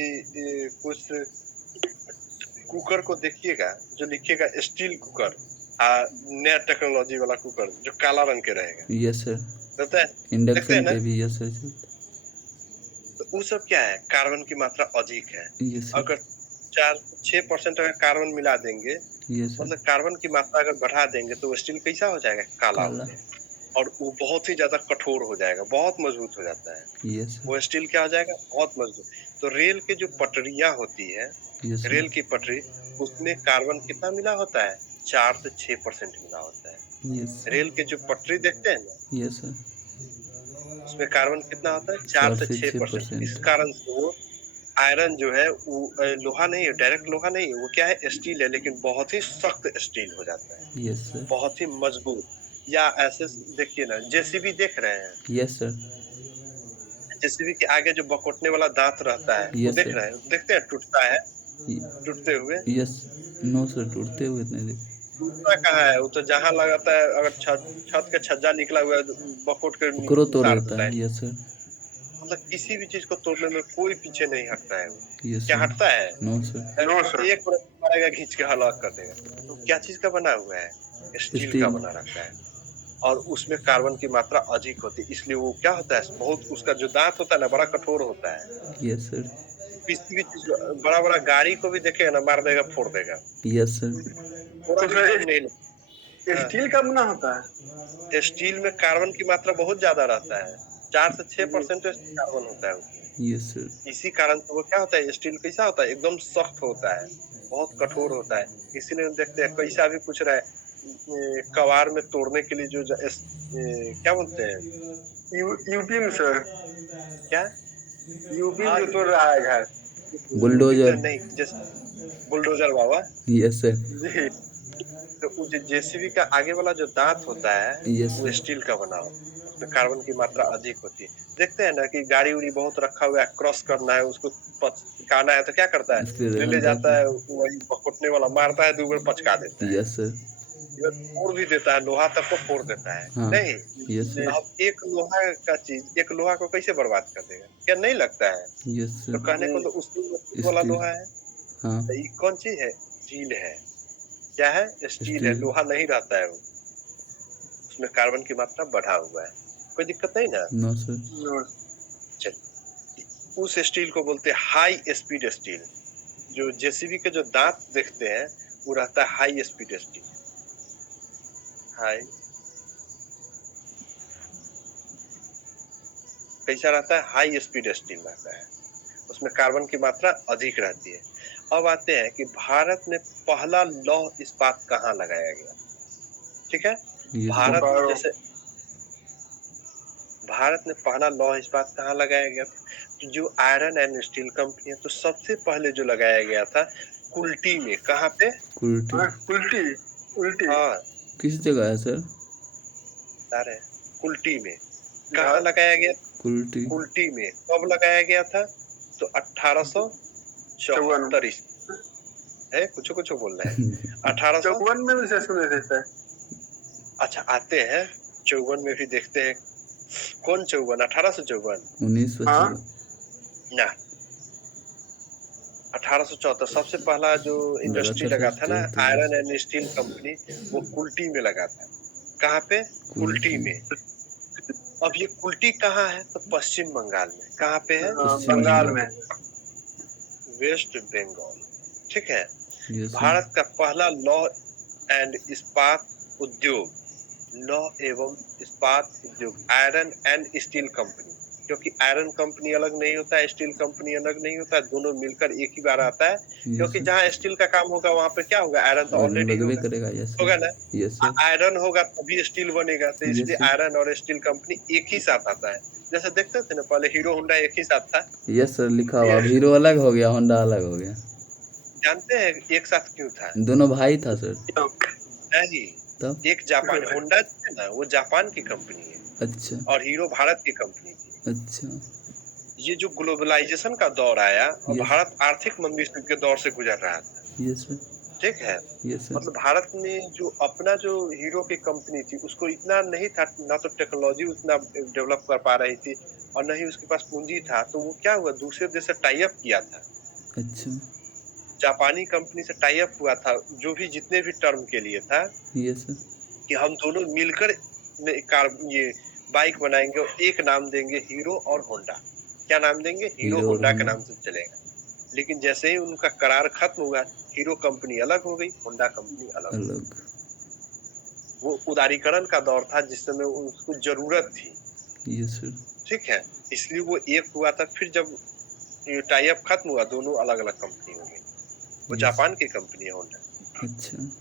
कुछ कुकर को देखिएगा, जो लिखिएगा स्टील कुकर, नया टेक्नोलॉजी वाला कुकर जो काला रंग के रहेगा, यस सर। रहता है, देखते हैं इंडक्शन ना? पे भी यस सर चलता तो वो सब क्या है? कार्बन की मात्रा अधिक है। है। Yes sir. अगर 4-6% अगर कार्बन मिला देंगे यस सर। मतलब कार्बन की मात्रा अगर बढ़ा देंगे तो वो स्टील कैसा हो जाएगा, काला हो काला। जाएगा और वो बहुत ही ज्यादा कठोर हो जाएगा, बहुत मजबूत हो जाता है। Yes sir. वो स्टील क्या हो जाएगा, बहुत मजबूत। तो रेल के जो पटरियां होती है, यस रेल सर। की पटरी, उसमें कार्बन कितना मिला होता है, 4 से 6% मिला होता है। Yes sir. रेल के जो पटरी देखते हैं ना, यस सर। उसमें कार्बन कितना होता है, चार चार से से छह छः परसेंट इस परसेंट कारण से वो आयरन जो है वो लोहा नहीं है, डायरेक्ट लोहा नहीं है, वो क्या है, स्टील है, लेकिन बहुत ही सख्त स्टील हो जाता है, यस सर। बहुत ही मजबूत। या ऐसे देखिए ना, जेसीबी देख रहे हैं, यस सर। जेसीबी के आगे जो बकोटने वाला दांत रहता है वो यस देख सर। रहे हैं, देखते हैं टूटता है, टूटते हुए। यस। नो सर, टूटते हुए नहीं देखे। टूटता कहाँ है, वो तो जहाँ लगाता है, अगर छत छत का छज्जा निकला हुआ है तो बकोट के ओकरो तोड़ उतार देता देता है। है। Yes sir. मतलब किसी भी चीज को तोड़ने में कोई पीछे नहीं हटता है वो। यस क्या सर। हटता है? No sir. No sir. एक मिनट मारेगा, खींच के हलाक कर देगा। तो क्या चीज का बना हुआ है, स्टील का स्टील। बना रखा है, और उसमें कार्बन की मात्रा अधिक होती है, इसलिए वो क्या होता है, बहुत उसका जो दांत होता है ना, बड़ा कठोर होता है। Yes sir. किसी भी चीज, बड़ा बड़ा गाड़ी को भी देखेगा ना, मार देगा, फोड़ देगा। Yes sir. थोड़ा तो भी फिर टाइम नहीं लगता। स्टील का बना होता है। स्टील में कार्बन की मात्रा बहुत ज्यादा रहता है, 4 से 6% कार्बन होता है उसमें। Yes sir. इसी कारण से वो क्या होता है, स्टील कैसा होता है, एकदम सख्त होता है, बहुत कठोर होता है। इसीलिए हम देखते हैं, कैसा भी पूछ रहा है, कबाड़ में तोड़ने के लिए जो क्या बोलते हैं, यूपी में सर, क्या, यूपी हाँ, जो तोड़ रहा है घर। बुलडोजर। नहीं, जैसे बुलडोजर बाबा यस सर। जी। तो वो जो जेसीबी का आगे वाला जो दांत होता है, यस वो सर। स्टील का बना होता है, उसमें कार्बन की मात्रा अधिक होती है। देखते हैं ना कि गाड़ी उड़ी बहुत रखा हुआ है, क्रॉस करना है उसको, पचकाना है, तो क्या करता है, फिर ले हल्का जाता है, वही पकड़ने वाला मारता है, 2 बार पचका देता है, यस सर। फोड़ भी देता है, लोहा तक को फोड़ देता है। हाँ। नहीं, यस सर। अब एक लोहा का चीज एक लोहा को कैसे बर्बाद कर देगा, क्या नहीं लगता है? यस तो सर। कहने को तो उस वाला स्टील। लोहा है। हाँ। तो ये कौन चीज है, स्टील है। क्या है, स्टील है, स्टील। लोहा नहीं रहता है वो। उसमें कार्बन की मात्रा बढ़ा हुआ है, कोई दिक्कत नहीं ना। No sir. चलिए, उस स्टील को बोलते हैं हाई स्पीड स्टील। जो जेसीबी के जो दांत देखते हैं, वो रहता है हाई स्पीड स्टील। हाई, कैसा रहता है, हाई स्पीड स्टील रहता है, उसमें कार्बन की मात्रा अधिक रहती है। अब आते हैं कि भारत में पहला लौह इस्पात कहाँ लगाया गया। ठीक है, यस सर। भारत में बोकारो। जैसे भारत में पहला लौह इस्पात कहाँ लगाया गया था, तो जो आयरन एंड स्टील कंपनी है, तो सबसे पहले जो लगाया गया था कुल्टी में। कहाँ पे? उल्टी। उल्टी उल्टी। हाँ, किस जगह है सर? बता रहे हैं, कुल्टी में। कहाँ लगाया गया? उल्टी। कुल्टी में। कब लगाया गया था? तो 1874 ईस्वी है, कुछ कुछ बोल रहे हैं, 1800। 54 में भी से सुने थे सर। अच्छा, आते हैं 54 में भी, देखते हैं कौन 54, 1854 1954। ना, 1874 सबसे पहला जो इंडस्ट्री लगा था ना, आयरन एंड स्टील कंपनी, वो कुल्टी में लगा था। कहाँ पे? कुल्टी में। अब ये कुल्टी कहाँ है, तो पश्चिम बंगाल में। कहाँ पे है? बंगाल में। वेस्ट बंगाल। ठीक है। Yes sir. भारत का पहला लौह एंड इस्पात उद्योग, लौह एवं इस्पात उद्योग, आयरन एंड स्टील कंपनी। क्योंकि आयरन कंपनी अलग नहीं होता है, स्टील कंपनी अलग नहीं होता है, दोनों मिलकर एक ही बार आता है। क्योंकि यस जहाँ स्टील का काम होगा वहां पे क्या होगा, आयरन तो सर। ऑलरेडी लगबे होगा, करेगा। यस होगा सर। ना। Yes sir. आयरन होगा तभी स्टील बनेगा, तो यस इसलिए सर। आयरन और स्टील कंपनी एक ही साथ आता है। जैसे देखते थे ना, पहले हीरो होंडा एक ही साथ था। यस सर, लिखा हुआ। अब हीरो अलग हो गया, होंडा अलग हो गया। जानते हैं एक साथ क्यों था? दोनों भाई था सर। नहीं, तब। एक जापान, होंडा है ना, वो जापान की कंपनी है, अच्छा। और हीरो भारत की कंपनी थी। अच्छा। ये जो ग्लोबलाइजेशन का दौर आया और यस। भारत आर्थिक मंदी के दौर से गुजर रहा था। Yes sir. ठीक है, यस सर। मतलब भारत में जो अपना जो हीरो की कंपनी थी, उसको इतना नहीं था, ना तो टेक्नोलॉजी उतना डेवलप कर पा रही थी, और न ही उसके पास पूंजी था। तो वो क्या हुआ, दूसरे देश से टाई अप किया था, अच्छा। जापानी कंपनी से टाई अप हुआ था, जो भी जितने भी टर्म के लिए था, यस सर। कि हम दोनों मिलकर कार, ये बाइक बनाएंगे, और एक नाम देंगे हीरो और होंडा। क्या नाम देंगे? हीरो हीरो और होंडा के होंडा। नाम से चलेगा। लेकिन जैसे ही उनका करार खत्म हुआ, हीरो कंपनी अलग हो गई, होंडा कंपनी अलग हो गई। अलग। वो उदारीकरण का दौर था जिस समय उसको जरूरत थी, यस सर। ठीक है, इसलिए वो एक हुआ था। फिर जब ये टाई अप खत्म हुआ, दोनों अलग अलग कंपनी हो गई। वो यस। जापान की कंपनी है होंडा। अच्छा। हम्म,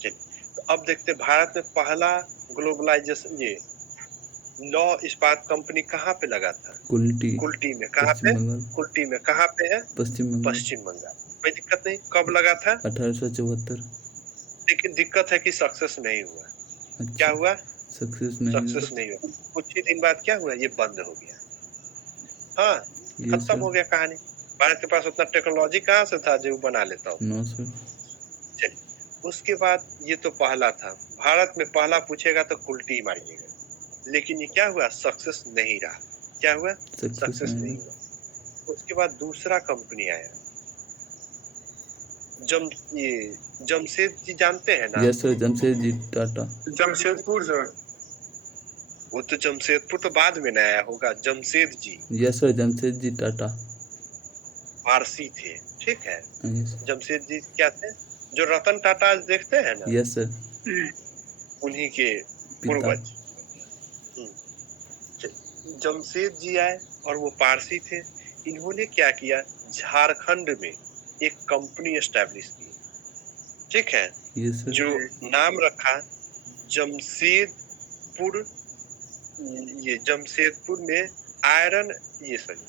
चलिए, तो अब देखते हैं भारत में पहला ग्लोबलाइजेशन, ये लौ इस्पात कंपनी कहाँ पे लगा था? कुल्टी। कुल्टी में। कहाँ पश्चिम पे? बंगाल। कुल्टी में। कहाँ पे है? पश्चिम बंगाल। पश्चिम बंगाल। कोई दिक्कत नहीं। कब लगा था? 1874। लेकिन दिक्कत है कि सक्सेस नहीं हुआ। क्या अच्छा। हुआ? सक्सेस नहीं सक्सेस हुआ। नहीं हुआ। कुछ ही दिन बाद क्या हुआ? ये बंद हो गया। हाँ, यस खत्म सर। हो गया कहानी। भारत के पास उतना टेक्नोलॉजी कहाँ से था जो वो बना लेता हो? No sir. चलिए, उसके बाद ये तो पहला था। भारत में पहला पूछेगा तो कुल्टी ही मारिएगा। लेकिन ये क्या हुआ? सक्सेस नहीं रहा। क्या हुआ? सक्सेस सक्सेस नहीं नहीं हुआ। हुआ। उसके बाद दूसरा कंपनी आया, जम ये जमशेदजी जानते हैं नाम? Yes sir, Jamshedji Tata. Jamshedpur sir. वो तो जमशेदपुर तो बाद में नया होगा। Jamshedji yes sir, Jamshedji Tata. पारसी थे, ठीक है। यस। जमशेदजी क्या थे? जो रतन टाटा आज देखते हैं ना, यस सर। उन्हीं के पिता। पूर्वज। हम्म, जमशेद जी आए और वो पारसी थे। इन्होंने क्या किया? झारखंड में एक कंपनी एस्टेब्लिश की, ठीक है, यस सर। जो नाम रखा जमशेदपुर। ये जमशेदपुर में आयरन, ये सॉरी,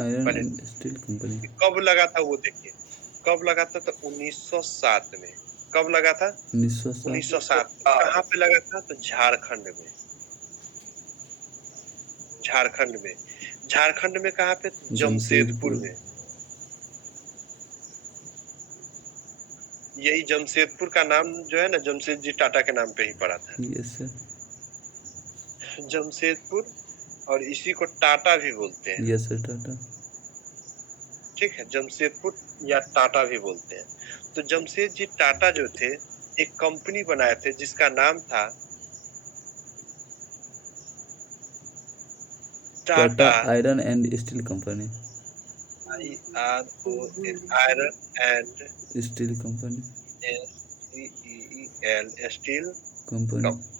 आयरन पहले एंड स्टील कंपनी। कब लगा था वो देखिए। कब लगा था? तो 1907 में। कब लगा था? 1907। 1907। कहाँ पे लगा था? तो झारखंड में। झारखंड में। झारखंड में कहाँ पे? जमशेदपुर जमशेदपुर। में। यही जमशेदपुर का नाम जो है ना, जमशेद जी टाटा के नाम पे ही पड़ा था, यस सर। जमशेदपुर। और इसी को टाटा भी बोलते हैं, यस सर, टाटा। ठीक है, जमशेदपुर या टाटा भी बोलते हैं। तो जमशेद जी टाटा जो थे, एक कंपनी बनाए थे जिसका नाम था Tata Tata. Iron and steel company. IRON, iron and steel company. STEEL, steel company. Company,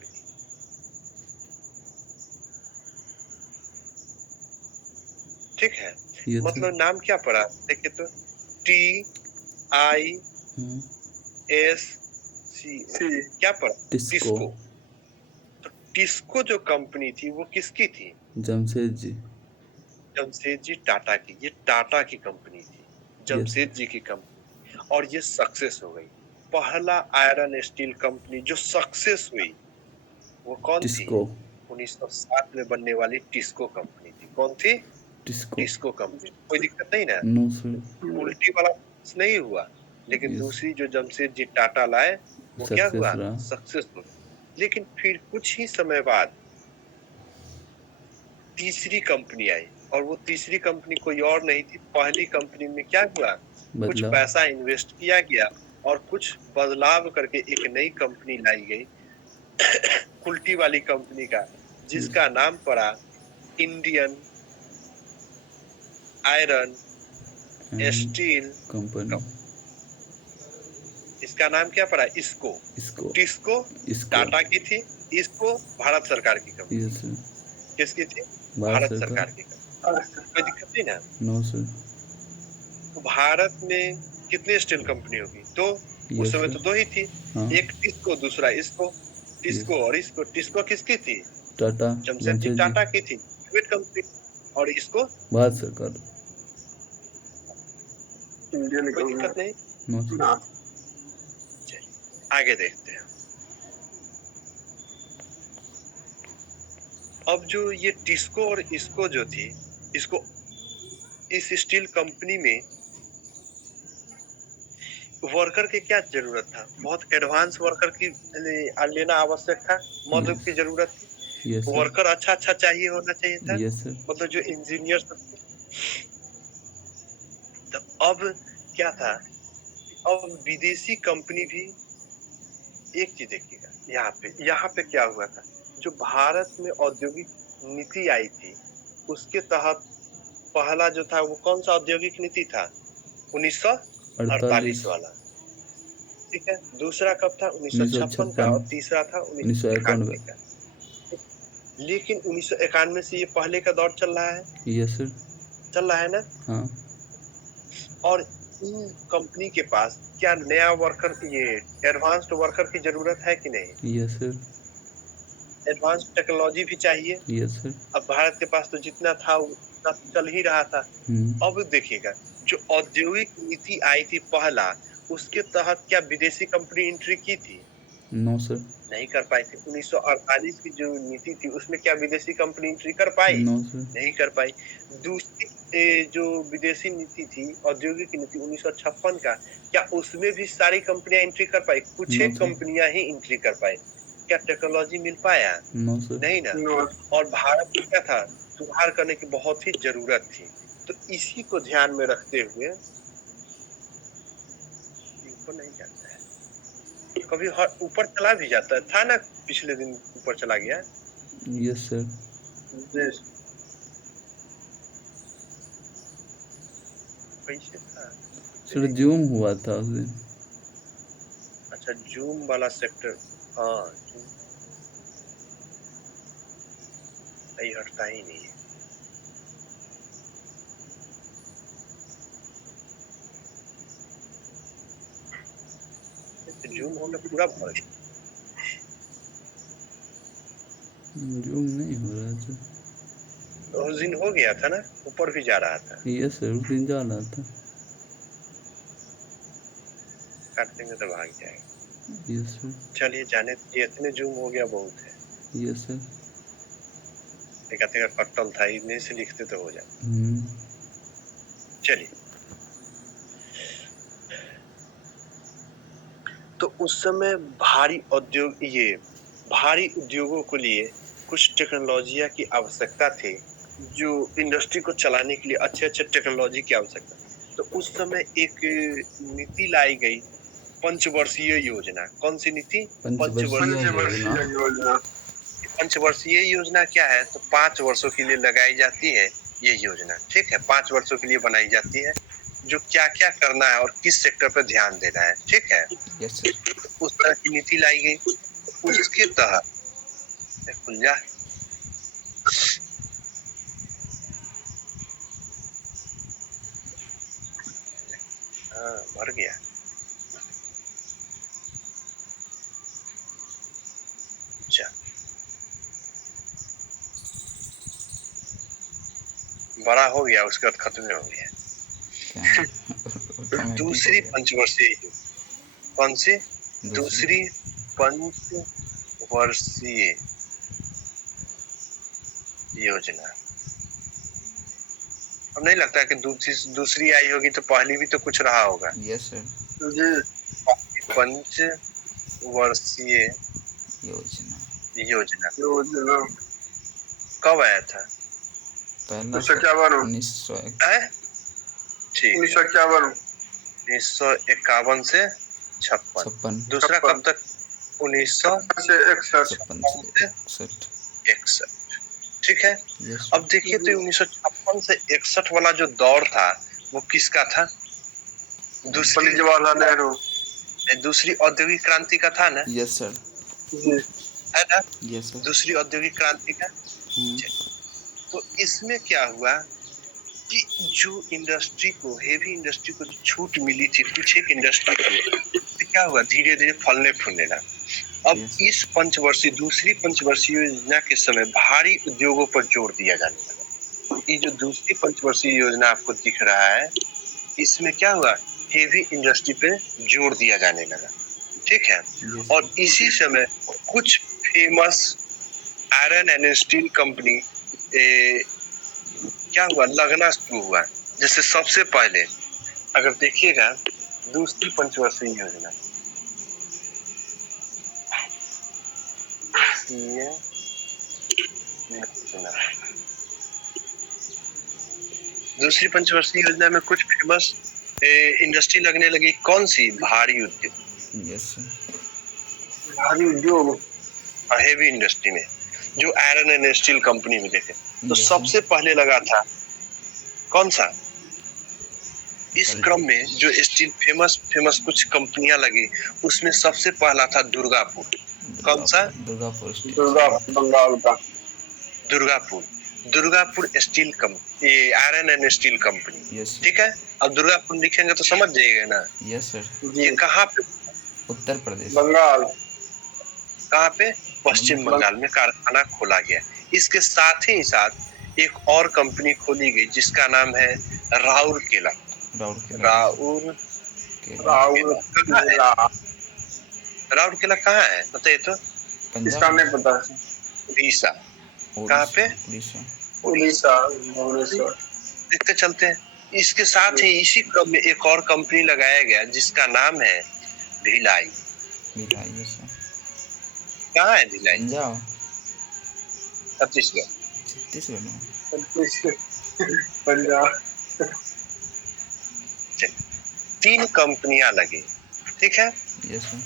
ठीक है। ये था। मतलब नाम क्या पड़ा देखिए तो, TISCO। हाँ। सी। क्या पड़ा? टिस्को। टिस्को। तो टिस्को जो कंपनी थी वो किसकी थी? जमशेद जी। जमशेद जी टाटा की। ये टाटा की कंपनी थी, यस। जमशेद जी की कंपनी। और ये सक्सेस हो गई। पहला आयरन स्टील कंपनी जो सक्सेस हुई, वो कौन थी? टिस्को। 1907 में बनने वाली टिस्को कंपनी थी। कौन थी? टिस्को। टिस्को कंपनी। कोई दिक्कत नहीं ना? No sir. उल्टी वाला नहीं हुआ। लेकिन यस। दूसरी जो जमशेद जी टाटा लाए, वो क्या सक्सेस हुआ? रहा। सक्सेस हुआ। लेकिन फिर कुछ ही समय बाद तीसरी कंपनी आई, और वो तीसरी कंपनी कोई और नहीं थी। पहली कंपनी में क्या हुआ? कुछ बदला। पैसा इन्वेस्ट किया गया और कुछ बदलाव करके एक नई कंपनी लाई गई, उल्टी वाली कंपनी का, यस। जिसका नाम पड़ा Indian iron and steel company. Company. इसका नाम क्या पड़ा? इसको। इसको। टिस्को इसको। टाटा की थी, इसको भारत सरकार की कंपनी। Yes sir. किसकी थी? भारत भारत सरकार। सरकार की कंपनी। कोई दिक्कत नहीं ना? No sir. तो भारत में कितनी स्टील कंपनी होगी? दो। उस यस समय तो सर। दो ही थी। हाँ। एक टिस्को, दूसरा इसको। यस। टिस्को और इसको। टिस्को किसकी थी? टाटा। जमशेदजी जमशेद जी। टाटा की थी, प्राइवेट कंपनी। और इसको भारत सरकार। इंडियन कोई दिक्कत नहीं। No sir. ना। चलिए, आगे देखते हैं। अब जो ये टिस्को और इसको जो थी, इसको, इस स्टील कंपनी में वर्कर की क्या जरूरत था? बहुत एडवांस वर्कर की लेना आवश्यक था। मदद की जरूरत थी। Yes sir. वर्कर अच्छा अच्छा चाहिए, होना चाहिए था। Yes sir. मतलब जो इंजीनियर। तो अब क्या था? अब विदेशी कंपनी भी, एक चीज देखिएगा, यहाँ पे क्या हुआ था? जो भारत में औद्योगिक नीति आई थी, उसके तहत पहला जो था वो कौन सा औद्योगिक नीति था? 1948 वाला, ठीक है। दूसरा कब था? 1956 का, और तीसरा था 1991 1991। का। लेकिन 1991 से ये पहले का दौर चल रहा है, यस सर। चल रहा है ना। हाँ। और इन कंपनी के पास क्या नया वर्कर, ये एडवांस्ड वर्कर की जरूरत है कि नहीं? Yes sir. एडवांस टेक्नोलॉजी भी चाहिए। Yes sir. अब भारत के पास तो जितना था उतना चल ही रहा था। अब देखिएगा, जो औद्योगिक नीति आई थी पहला, उसके तहत क्या विदेशी कंपनी एंट्री की थी? No sir. नहीं कर पाई थी। 1948 की जो नीति थी उसमें क्या विदेशी कंपनी एंट्री कर पाई? No sir. नहीं कर पाई। दूसरी जो विदेशी नीति थी, औद्योगिक नीति 1956 का, क्या उसमें भी सारी कंपनियां एंट्री कर पाई? कुछ No, एक sir. कंपनियां ही एंट्री कर पाई। क्या टेक्नोलॉजी मिल पाया? No sir. नहीं ना। नो और भारत में क्या था, सुधार करने की बहुत ही जरूरत थी। तो इसी को ध्यान में रखते हुए ऊपर नहीं जाता है, कभी ऊपर चला भी जाता है, था ना, पिछले दिन ऊपर चला गया। Yes sir. यस कैसे था? सर जूम हुआ था उस दिन। अच्छा, जूम वाला सेक्टर, हाँ जूम नहीं हटता ही नहीं है। जूम होकर पूरा भर गया। जूम नहीं हो रहा है सर। उस दिन हो गया था ना, ऊपर भी जा रहा था। यस सर, उस दिन जा रहा था। काट देंगे तो भाग जाएगा। Yes sir. चलिए जाने दीजिए, इतने जूम हो गया बहुत है। Yes sir. कहते हैं कट्टल था, इतने से लिखते तो हो जाए। चलिए, तो उस समय भारी उद्योगों के लिए कुछ टेक्नोलॉजिया की आवश्यकता थी, जो इंडस्ट्री को चलाने के लिए अच्छे टेक्नोलॉजी की आवश्यकता। तो उस समय एक नीति लाई गई, पंचवर्षीय योजना। कौन सी नीति? पंचवर्षीय योजना। पंचवर्षीय योजना क्या है? तो 5 वर्षों के लिए लगाई जाती है ये योजना, ठीक है। 5 वर्षों के लिए बनाई जाती है, जो क्या क्या करना है और किस सेक्टर पर ध्यान देना है, ठीक है। Yes sir. उस तरह की नीति लाई गई। उसके तहत खुल जा, हाँ भर गया। अच्छा, बड़ा हो गया, उसके बाद खत्म हो गया। दूसरी पंचवर्षीय, कौन सी? दूसरी पंचवर्षीय योजना। अब नहीं लगता कि दूसरी आई होगी तो पहली भी तो कुछ रहा होगा। Yes sir. पंचवर्षीय योजना कब आया था? पहला 1951 से 56। दूसरा कब तक? 1961। ठीक है। अब देखिए, तो 1956 से 61 वाला जो दौर था वो किसका था? दूसरी जवाहरलाल नेहरू, दूसरी औद्योगिक क्रांति का था ना? Yes sir. है ना? Yes sir. दूसरी औद्योगिक क्रांति का। तो इसमें क्या हुआ कि जो इंडस्ट्री को, हेवी इंडस्ट्री को छूट मिली थी कुछ एक इंडस्ट्री को, तो क्या हुआ, धीरे धीरे फलने फूलने लगा। अब इस दूसरी पंचवर्षीय योजना के समय भारी उद्योगों पर जोर दिया जाने लगा। ये जो दूसरी पंचवर्षीय योजना आपको दिख रहा है, इसमें क्या हुआ, हेवी इंडस्ट्री पे जोर दिया जाने लगा, ठीक है। और इसी समय कुछ famous iron and steel company क्या हुआ, लगना शुरू हुआ। जैसे सबसे पहले अगर देखिएगा, दूसरी पंचवर्षीय योजना, दूसरी पंचवर्षीय योजना में कुछ फेमस इंडस्ट्री लगने लगी। कौन सी? भारी उद्योग। Yes sir. भारी उद्योग, हेवी इंडस्ट्री में जो आयरन एंड स्टील कंपनी में देखे तो Yes, सबसे पहले लगा था कौन सा? इस क्रम में जो स्टील फेमस कुछ कंपनियां लगी उसमें सबसे पहला था दुर्गापुर। कौन सा? दुर्गापुर स्टील। दुर्गा बंगाल का। दुर्गापुर स्टील कंपनी, ये iron and steel company. Yes ठीक है, अब दुर्गापुर लिखेंगे तो समझ जाइएगा ना। Yes sir. ये कहाँ पे? उत्तर प्रदेश। बंगाल। कहाँ पे? पश्चिम बंगाल में कारखाना खोला गया। इसके साथ ही साथ एक और कंपनी खोली गई जिसका नाम है राउरकेला। राउरकेला कहाँ है बताइए तो? इसका नहीं पता है। उड़ीसा। कहाँ पे? उड़ीसा, भुवनेश्वर। देखते चलते हैं। इसके साथ ही इसी क्रम में एक और कंपनी लगाया गया जिसका नाम है भिलाई। कहाँ है भिलाई? छत्तीसगढ़। पंजाब। 3 कंपनियां लगी। ठीक है, यस सर।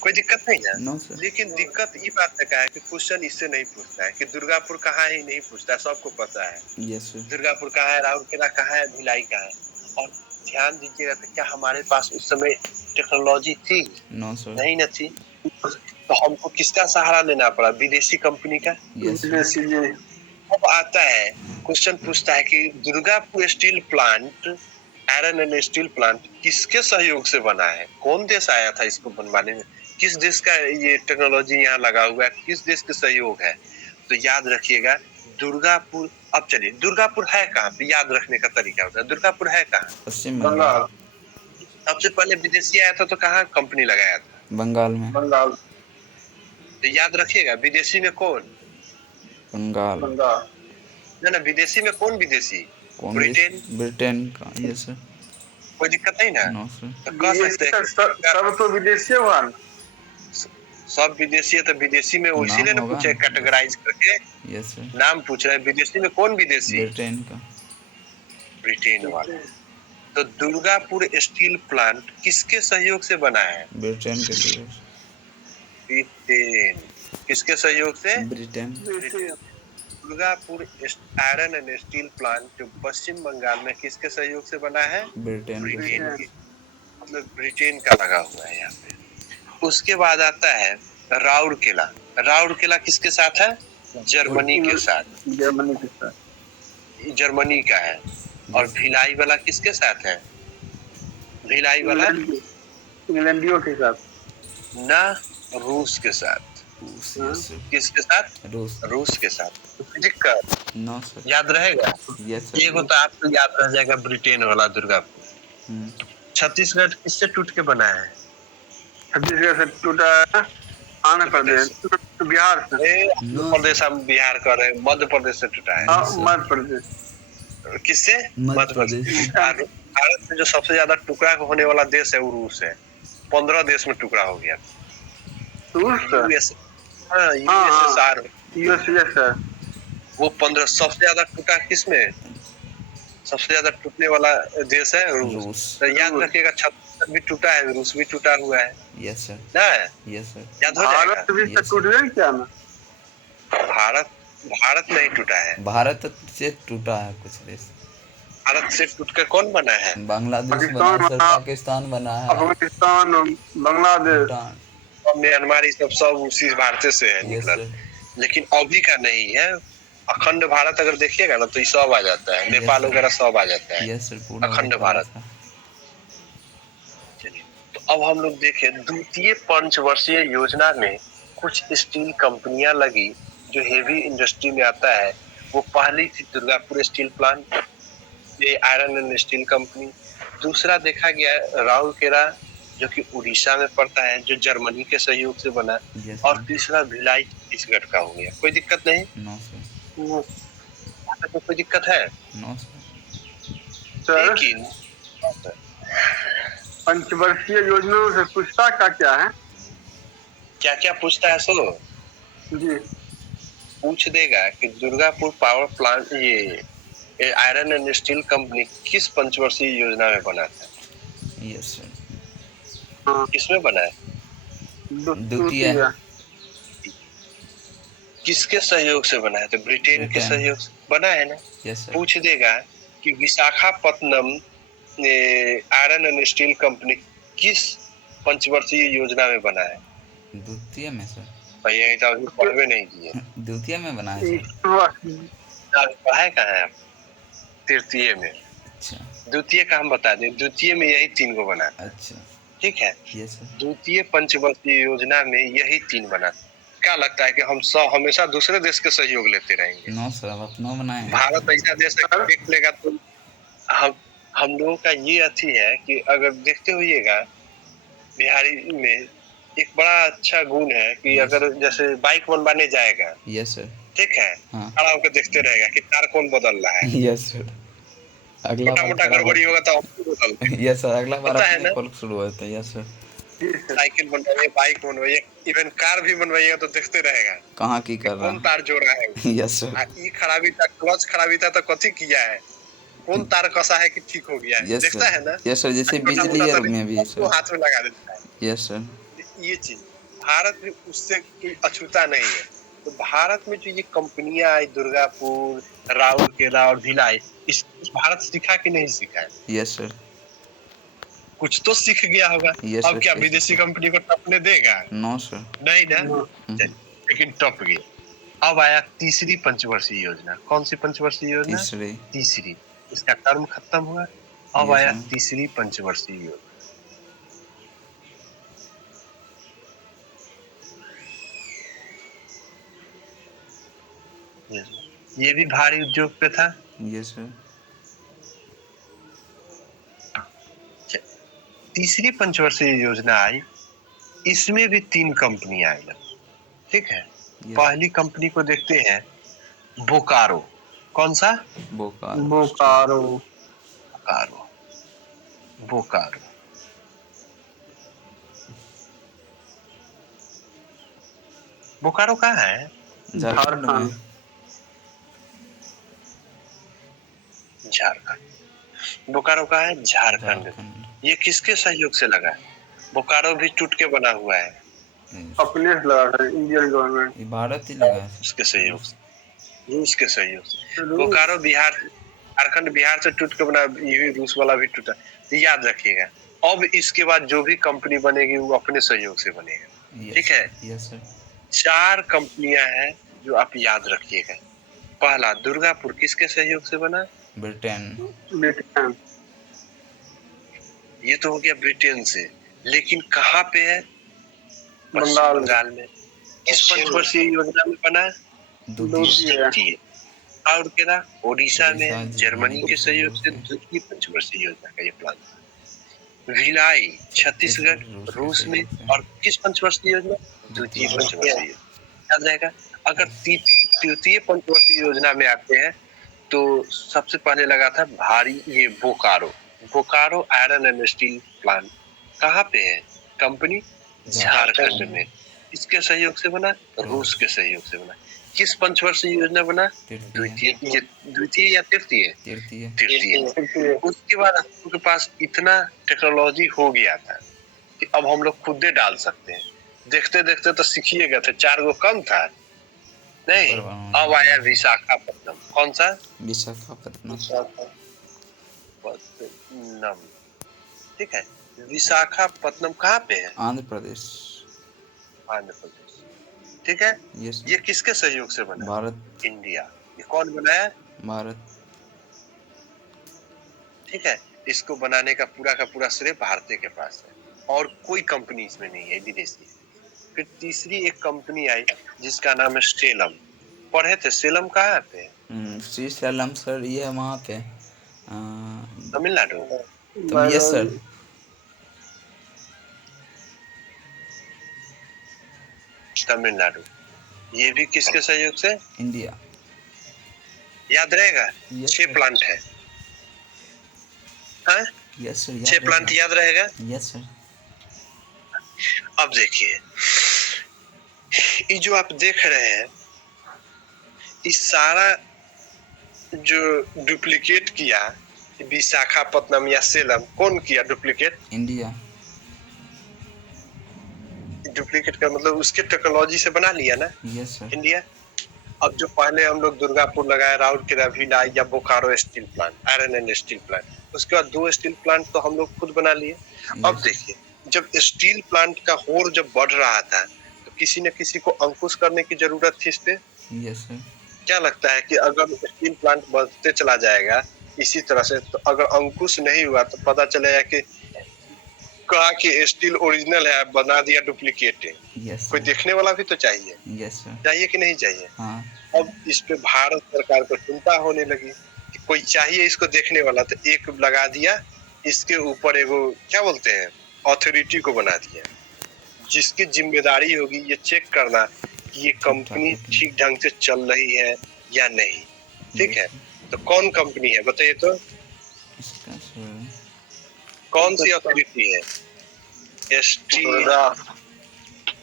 कोई दिक्कत नहीं है। No sir. लेकिन दिक्कत ये बात का है कि क्वेश्चन इससे नहीं पूछता है कि दुर्गापुर कहाँ है, नहीं पूछता, सबको पता है। Yes sir. दुर्गापुर कहाँ है, राउरकेला कहाँ है, भिलाई कहाँ है। और ध्यान दीजिएगा तो क्या हमारे पास उस समय टेक्नोलॉजी थी? No sir. नहीं न थी। तो हमको किसका सहारा लेना पड़ा? विदेशी कंपनी का। यस। अब आता है क्वेश्चन पूछता है कि Durgapur steel plant, iron and steel plant किसके सहयोग से बना है? कौन देश आया था इसको बनवाने में? किस देश का ये टेक्नोलॉजी यहाँ लगा हुआ है? किस देश का सहयोग है? तो याद रखिएगा दुर्गापुर। अब चलिए दुर्गापुर है कहाँ पे, याद रखने का तरीका होता है। दुर्गापुर है कहाँ? पश्चिम बंगाल। सबसे पहले विदेशी आया था तो कहाँ कंपनी लगाया था? बंगाल में। बंगाल। तो याद रखिएगा विदेशी में कौन? बंगाल। ना विदेशी में कौन? विदेशी ब्रिटेन का। Yes sir. कोई दिक्कत नहीं ना। No sir. तो कह सकते हैं सब तो विदेशी हुआ ना। सब विदेशी है तो विदेशी में इसीलिए ना पूछे कैटेगराइज करके। Yes sir. नाम पूछ रहे हैं विदेशी में कौन? विदेशी ब्रिटेन का। ब्रिटेन वाला। तो दुर्गापुर स्टील प्लांट किसके सहयोग से बना है? ब्रिटेन के सहयोग। ब्रिटेन। किसके सहयोग से? Britain. Durgapur iron and steel plant जो पश्चिम बंगाल में किसके सहयोग से बना है? ब्रिटेन के। मतलब ब्रिटेन का लगा हुआ है यहाँ पे। उसके बाद आता है राउरकेला। राउरकेला किसके साथ है? जर्मनी के साथ। जर्मनी का है। और भिलाई वाला किसके साथ है? भिलाई वाला इंग्लैंडियों के साथ ना, रूस के साथ। किसके साथ? रूस के साथ। दिक्कत नो सर। याद रहेगा? Yes sir. ये होता आपको याद रह जाएगा ब्रिटेन वाला दुर्गापुर। छत्तीसगढ़ किससे टूट के बना है? छत्तीसगढ़ से टूटा है आंध्र प्रदेश, बिहार से। प्रदेश हम बिहार कर रहे हैं, मध्य प्रदेश से टूटा है। मध्य प्रदेश। किससे? मध्य प्रदेश। भारत में जो सबसे ज्यादा टुकड़ा होने वाला देश है वो रूस है। 15 देश में टुकड़ा हो गया। यूएसएसआर वो 15 सबसे ज्यादा टूटा किसमें? सबसे ज्यादा टूटने वाला देश है रूस। तो याद रखिएगा छत्तीसगढ़ भी टूटा है, रूस भी टूटा हुआ है। Yes sir. ना? Yes sir. याद हो जाएगा। भारत भी टूट गया क्या ना? भारत नहीं टूटा है। भारत से टूटा है कुछ देश। भारत से टूटकर कौन बना है? बांग्लादेश बना सर, पाकिस्तान बना है, अफगानिस्तान, बांग्लादेश, म्यांमार, सब उसी भारत से है निकला। लेकिन अभी का नहीं है। अखंड भारत अगर देखिएगा ना तो ये सब आ जाता है। नेपाल वगैरह सब आ जाता है। Yes sir. अखंड भारत। तो अब हम लोग देखें द्वितीय पंचवर्षीय योजना में कुछ स्टील कंपनियां लगी जो हेवी इंडस्ट्री में आता है। वो पहली थी दुर्गापुर स्टील प्लांट, ये आयरन एंड स्टील कंपनी। दूसरा देखा गया राउरकेला जो कि उड़ीसा में पड़ता है, जो जर्मनी के सहयोग से बना। और तीसरा भिलाई छत्तीसगढ़ का हो गया। कोई दिक्कत नहीं? No sir. तो कोई दिक्कत है? No sir. लेकिन पंचवर्षीय योजनाओं से पूछता क्या है? क्या क्या पूछता है? सो जी पूछ देगा कि दुर्गापुर पावर प्लांट ये आयरन एंड स्टील कंपनी किस पंचवर्षीय योजना में बना था? Yes sir. किसमें बना है? द्वितीय। किसके सहयोग से बना है? तो ब्रिटेन के ब्रिटेन। सहयोग से बना है ना। Yes sir. पूछ देगा कि Visakhapatnam iron and steel company किस पंचवर्षीय योजना में बना है? द्वितीय में सर। भैया ये तो अभी पढ़वे नहीं किए। द्वितीय में बना है सर। आप पढ़ाए कहाँ है आप? तृतीय में। अच्छा द्वितीय का हम बता दें, द्वितीय में यही 3 को बना था। अच्छा। ठीक है, यस सर। द्वितीय पंचवर्षीय योजना में यही 3 बना। क्या लगता है कि हम सब हमेशा दूसरे देश के सहयोग लेते रहेंगे? नो सर, अब अपना बनाए। भारत ऐसा देश है कि देख लेगा तो हम लोगों का ये अच्छी है कि अगर देखते होइएगा बिहारी में एक बड़ा अच्छा गुण है कि अगर जैसे बाइक बनवाने जाएगा, यस सर। ठीक है, हाँ। खड़ा होकर देखते रहेगा कि कार कौन बदल रहा है। Yes sir. अगला मोटा बार मोटा खराब गड़बड़ी होगा तो हम बदल देंगे। यस सर, अगला बार पता है अपने ना? कॉल शुरू होता है। Yes sir. साइकिल बनवाइए, बाइक बनवाइए, इवन कार भी बनवाइएगा तो देखते रहेगा कहाँ की कर कौन रहा तार जोड़ा है। Yes sir. ई खराबी था, क्लच खराबी था तो कथी किया है, कौन तार कसा है कि ठीक हो गया है, यस देखता है सर। ना। यस सर, जैसे छोटा बिजली मोटा में भी तो सर। हाथ में लगा देता है। Yes sir. ये चीज भारत में उससे कोई अछूता नहीं है। तो भारत में जो ये कंपनियां आई, दुर्गापुर, राउरकेला और भिलाई, इस भारत सीखा कि नहीं सीखा है? Yes sir. कुछ तो सीख गया होगा। यस अब सर, क्या कैसे विदेशी सर? कंपनी को टपने देगा? No sir. नहीं ना। लेकिन टप गई। अब आया तीसरी पंचवर्षीय योजना। कौन सी पंचवर्षीय योजना? तीसरे। तीसरी। इसका टर्म खत्म हुआ, अब यस आया सर। तीसरी पंचवर्षीय योजना। ये भी भारी उद्योग पे था। Yes sir. तीसरी पंचवर्षीय योजना आई, इसमें भी 3 कंपनियां आई। ठीक है, पहली कंपनी को देखते हैं, बोकारो। कौन सा? बोकारो। बोकारो। बोकारो। बोकारो। बोकारो कहाँ है? झारखंड में। झारखंड। बोकारो कहाँ है? झारखंड। ये किसके सहयोग से लगा? बोकारो भी टूट के बना हुआ है। अपने से लगा था इंडियन गवर्नमेंट। ये भारत ही लगा है। उसके सहयोग से, रूस के सहयोग से। बोकारो बिहार, झारखंड बिहार से टूट के बना, ये भी रूस वाला भी टूटा। तो याद रखिएगा, अब इसके बाद जो भी कंपनी बनेगी वो अपने सहयोग से बनेगा। ठीक है। Yes sir. 4 कंपनियां हैं जो आप याद रखिएगा। पहला दुर्गापुर किसके सहयोग से बना? ब्रिटेन। ब्रिटेन। ये तो हो गया ब्रिटेन से, लेकिन कहाँ पे है? बंगाल में। किस पंचवर्षीय योजना में बना? द्वितीय। और केला ओडिशा में जर्मनी के सहयोग से द्वितीय पंचवर्षीय योजना का ये प्लान था। भिलाई छत्तीसगढ़ रूस में, और किस पंचवर्षीय योजना? द्वितीय पंचवर्षीय योजना। याद रहेगा। अगर तृतीय पंचवर्षीय योजना में आते हैं तो सबसे पहले लगा था भारी ये Bokaro. Bokaro iron and steel plant कहाँ पे है? कंपनी झारखंड में। इसके सहयोग से बना, रूस के सहयोग से बना। किस पंचवर्षीय योजना बना? द्वितीय या तृतीय? तृतीय। उसके बाद उनके पास इतना टेक्नोलॉजी हो गया था कि अब हम लोग खुद डाल सकते हैं। देखते देखते तो सीखिए गए थे, 4 गो कम था नहीं। अब आया विशाखापत्तनम। कौन सा? विशाखापत्तनम। ठीक है, विशाखापत्तनम कहाँ पे है? आंध्र प्रदेश। आंध्र प्रदेश। ठीक है। ये किसके सहयोग से बना? भारत। इंडिया। ये कौन बनाया? भारत। ठीक है, इसको बनाने का पूरा श्रेय भारतीय के पास है और कोई कंपनी इसमें नहीं है विदेशी। फिर तीसरी एक कंपनी आई जिसका नाम है सेलम। पढ़े थे सेलम कहाँ पे? श्री सेलम सर, ये वहाँ पे तमिलनाडु। Yes sir. तमिलनाडु। ये भी किसके सहयोग से? इंडिया। याद रहेगा। 6 प्लांट है। हाँ? Yes sir. 6 प्लांट याद रहेगा। Yes sir. अब देखिए, ये जो आप देख रहे हैं, इस सारा जो डुप्लीकेट किया विशाखापत्तनम या सेलम, कौन किया डुप्लीकेट? इंडिया। डुप्लीकेट का मतलब उसके टेक्नोलॉजी से बना लिया ना। Yes sir. इंडिया। अब जो पहले हम लोग दुर्गापुर लगाए, राउरकेला भिला या Bokaro steel plant, iron and steel plant, उसके बाद 2 स्टील प्लांट तो हम लोग खुद बना लिए। अब यस देखिए, जब स्टील प्लांट का होड़ जब बढ़ रहा था तो किसी न किसी को अंकुश करने की जरूरत थी इस पे। यस सर क्या लगता है कि अगर स्टील प्लांट बढ़ते चला जाएगा इसी तरह से, तो अगर अंकुश नहीं हुआ तो पता चलेगा कि कहा कि स्टील ओरिजिनल है, बना दिया डुप्लीकेट है। यस कोई सर देखने वाला भी तो चाहिए, यस सर चाहिए कि नहीं चाहिए? हाँ अब इस पे भारत सरकार को चिंता होने लगी कि कोई चाहिए इसको देखने वाला, तो एक लगा दिया, इसके ऊपर एगो क्या बोलते हैं, अथॉरिटी को बना दिया, जिसकी जिम्मेदारी होगी ये चेक करना कि ये कंपनी ठीक ढंग से चल रही है या नहीं। ठीक है, तो कौन कंपनी है बताइए तो, इसका सर कौन सी अथॉरिटी है? स्टील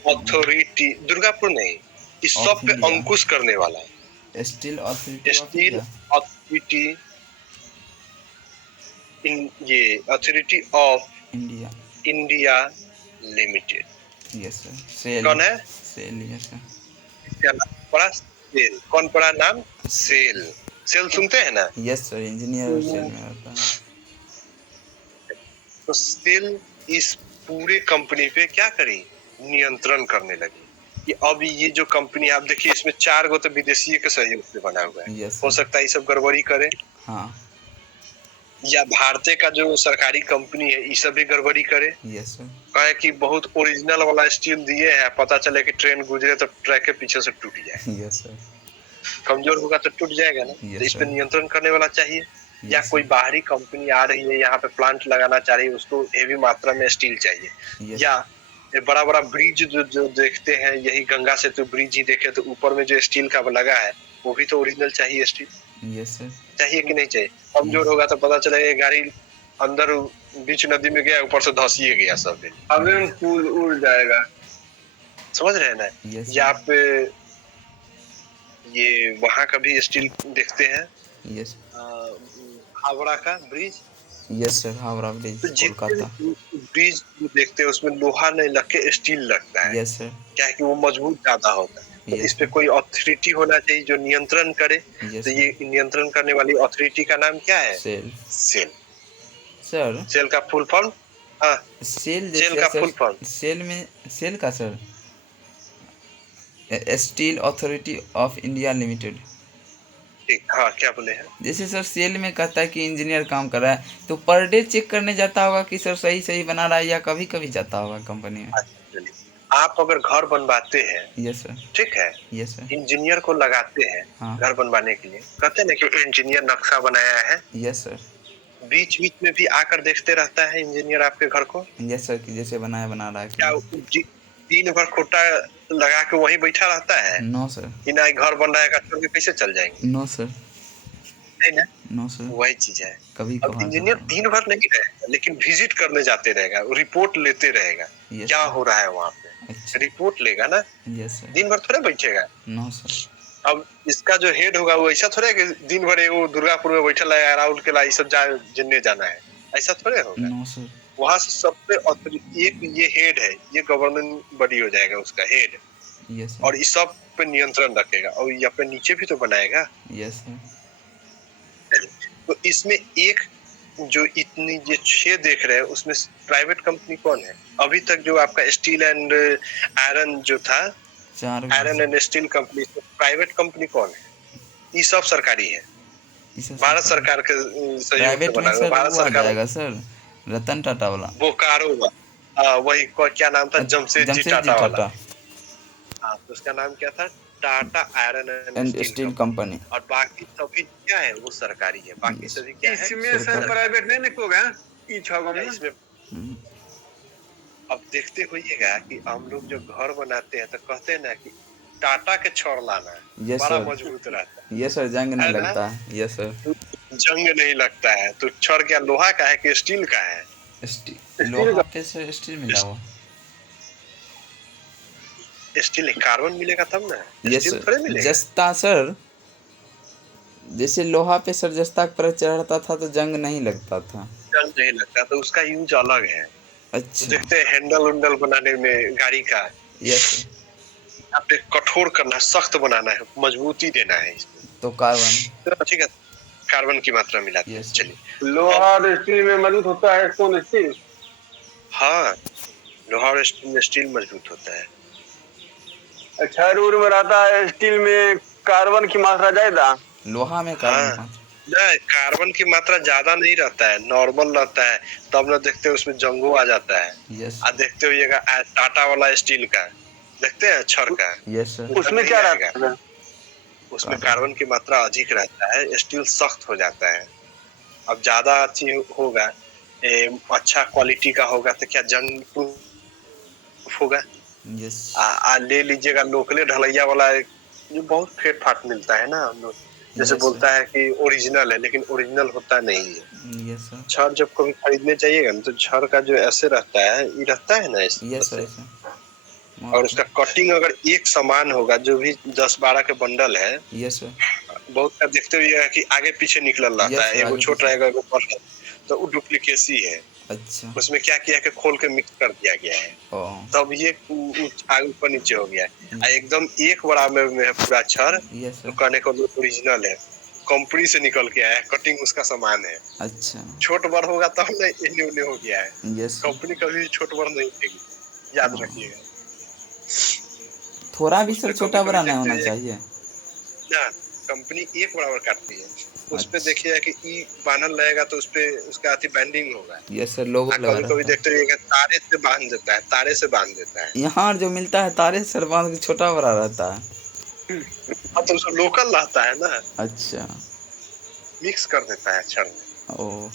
अथॉरिटी, दुर्गापुर नहीं, इस ऑफ सब पे इंडिया। अंकुश करने वाला है steel authority of steel India authority, इन ये authority of India India limited. Yes sir SAIL कौन है? सेल यस सर क्या नाम पड़ा? सेल। कौन पड़ा नाम? सेल। सेल सुनते हैं ना? यस सर इंजीनियर सेल में रहता है तो सेल इस पूरे कंपनी पे क्या करी, नियंत्रण करने लगी कि अब ये जो कंपनी आप देखिए, इसमें 4 गो तो विदेशी के सहयोग से बना हुआ है। यस हो सर सकता है ये सब गड़बड़ी करे, हाँ या भारतीय का जो सरकारी कंपनी है ये सब भी गड़बड़ी करे। यस सर कहे कि बहुत ओरिजिनल वाला स्टील दिए हैं, पता चले कि ट्रेन गुजरे तो ट्रैक के पीछे से टूट जाए, यस सर कमजोर होगा तो टूट जाएगा ना। Yes, तो इस पे sir. नियंत्रण करने वाला चाहिए। या Yes, कोई sir. बाहरी कंपनी आ रही है यहाँ पे प्लांट लगाना चाह रही है, उसको हेवी मात्रा में स्टील चाहिए। Yes. या ये बड़ा बड़ा ब्रिज जो देखते हैं, यही गंगा सेतु ब्रिज ही देखे तो ऊपर में जो स्टील का लगा है वो भी तो ओरिजिनल चाहिए स्टील, यस सर चाहिए कि नहीं चाहिए? कमजोर होगा तो पता चलेगा गाड़ी अंदर बीच नदी में गया, ऊपर से धसिए गया सब, हवा में पुल उड़ जाएगा। समझ रहे हैं ना? Yes, या आप ये वहाँ का भी स्टील देखते हैं, यस हावड़ा का bridge, yes sir Howrah bridge तो कोलकाता जितने ब्रिज देखते हैं उसमें लोहा नहीं लग के स्टील लगता है। यस सर क्या है कि वो मजबूत ज्यादा होता है। तो Yes, इस पे कोई अथॉरिटी होना चाहिए जो नियंत्रण करे। Yes, तो ये नियंत्रण करने वाली अथॉरिटी का नाम क्या है? सेल सेल। सर सेल का फुल फॉर्म? हाँ, सेल सेल जैसे का सर फुल फॉर्म। सेल में सेल का sir steel authority of India limited. ठीक, हाँ क्या बोले हैं? जैसे सर सेल में कहता है कि इंजीनियर काम कर रहा है तो पर डे चेक करने जाता होगा कि सर सही सही बना रहा है, या कभी कभी जाता होगा कंपनी में। अच्छा, चलिए। आप अगर घर बनवाते हैं, यस सर ठीक है, यस सर इंजीनियर को लगाते हैं हाँ। घर बनवाने के लिए, कहते हैं ना कि इंजीनियर नक्शा बनाया है, यस सर बीच बीच में भी आकर देखते रहता है इंजीनियर आपके घर को? यस सर कि जैसे बना रहा है क्या कि दिन भर खोटा लगा के वहीं बैठा रहता है नो सर कि ना घर बन रहा है, छोड़ के कैसे चल जाएंगे? नो सर नहीं ना, नो सर वही चीज है। कभी अब कभार इंजीनियर जाता दिन भर नहीं रहेगा, लेकिन विजिट करने जाते रहेगा, रिपोर्ट लेते रहेगा Yes, क्या sir. हो रहा है वहाँ पे, अच्छा रिपोर्ट लेगा ना, यस सर दिन भर थोड़े बैठेगा। नो सर अब इसका जो हेड होगा वो ऐसा थोड़े कि दिन भर वो दुर्गापुर में बैठा है, राउरकेला ये सब जिनने जाना है, ऐसा थोड़े होगा। नो सर वहां से सबसे अथॉरिटी एक ये हेड है, ये गवर्निंग बॉडी हो जाएगा उसका हेड, यस और सर इस सब पे नियंत्रण रखेगा, और ये अपने नीचे भी तो बनाएगा। यस सर तो इसमें एक जो इतनी ये 6 देख रहे हैं उसमें प्राइवेट कंपनी कौन है? अभी तक जो आपका स्टील एंड आयरन जो था, चार आयरन एंड स्टील कंपनी, तो प्राइवेट कंपनी कौन है? ये सब सरकारी है, भारत सरकार के सहयोग से प्राइवेट में बना हुआ। सर भारत वो आ सरकार जाएगा सर रतन टाटा वाला बोकारो वही क्या नाम था, जमशेद जी टाटा वाला। हाँ, तो उसका नाम क्या था? Tata iron and and steel company. और बाकी सभी क्या है वो सरकारी है, बाकी सभी क्या है? इसमें सर प्राइवेट नहीं निकलेगा ई छगम में। इसमें अब देखते होइएगा कि हम लोग जो घर बनाते हैं तो कहते हैं ना कि टाटा के छड़ लाना है, यस बड़ा सर मजबूत रहता यस सर जंग नहीं है ना? लगता है यस सर है, जंग नहीं लगता है। तो छड़ क्या लोहा का है कि स्टील का है? स्टील लोहा पे सर स्टील मिला हुआ स्टील कार्बन मिलेगा तब ना, यस स्टील थोड़े सर मिलेगा। जस्ता सर जैसे लोहा पे सर जस्ता पर चढ़ता था तो जंग नहीं लगता था। जंग नहीं लगता, तो उसका यूज अलग है। तो अच्छा देखते हैं हैंडल उंडल बनाने में गाड़ी का, यस यहाँ पे कठोर करना है, सख्त बनाना है, मजबूती देना है इसमें। तो कार्बन, तो ठीक है, कार्बन की मात्रा मिलाते हैं। यस चलिए, लोहा और स्टील में मजबूत होता है कौन स्टील? हाँ, लोहा और स्टील मजबूत होता है। क्षार उर में रहता है, स्टील में कार्बन की मात्रा ज्यादा। लोहा में कार्बन हाँ, मात्रा, नहीं, कार्बन की मात्रा ज्यादा नहीं रहता है, नॉर्मल रहता है। तब ना देखते हो उसमें जंगो आ जाता है। यस देखते हो ये टाटा वाला स्टील का, देखते हैं छड़ का, यस सर, उसमें क्या रहता है? उसमें कार्बन, कार्बन की मात्रा अधिक रहता है, स्टील सख्त हो जाता है। अब ज्यादा अच्छी होगा, अच्छा क्वालिटी का होगा तो क्या जंग प्रूफ होगा। यस ले लीजिएगा लोकले ढलैया वाला, जो बहुत फेट फाट मिलता है ना, हम लोग जैसे यस बोलता है कि ओरिजिनल है, लेकिन ओरिजिनल होता नहीं है। यस सर, छड़ जब कभी खरीदने जाइएगा ना, तो छड़ का जो ऐसे रहता है, ये रहता है ना इस यस ऐसे, सर, और उसका कटिंग अगर एक समान होगा, जो भी 10-12 के बंडल है, यस सर, बहुत का देखते हुए कि आगे पीछे निकलल रहता यस है, सर, एगो आगे छोट पीछे, रहेगा एगो बड़, तो वो डुप्लीकेसी है। अच्छा, उसमें क्या किया कि खोल के मिक्स कर दिया गया है, ओ तब ये आगे ऊपर नीचे हो गया है। एकदम एक बराबर में है पूरा छड़, यस तो सर, कहने को ओरिजिनल है, कंपनी से निकल के आया है, कटिंग उसका समान है। अच्छा, छोट बड़ होगा तब ना इन्हें उन्हें हो गया है, यस सर, कंपनी कभी छोट बड़ नहीं देगी, याद रखिएगा। थोड़ा भी सर उसमें छोटा कभी-कभी बड़ा नहीं देखते होना हैं चाहिए, ना, कंपनी एक बराबर काटती है। उसपे अच्छा, देखिए कि ई बांधल रहेगा तो उसपे उसका अति बैंडिंग होगा। यस सर, लोगो लगा कभी कभी रहता है, देखते हैं कि तारे से बांध देता है, तारे से बांध देता है। यहाँ जो मिलता है तारे सर बांध के छोटा बड़ा रहता है, हाँ, तो उसमें लोकल रहता है ना, अच्छा, मिक्स कर देता है छड़ में। ओ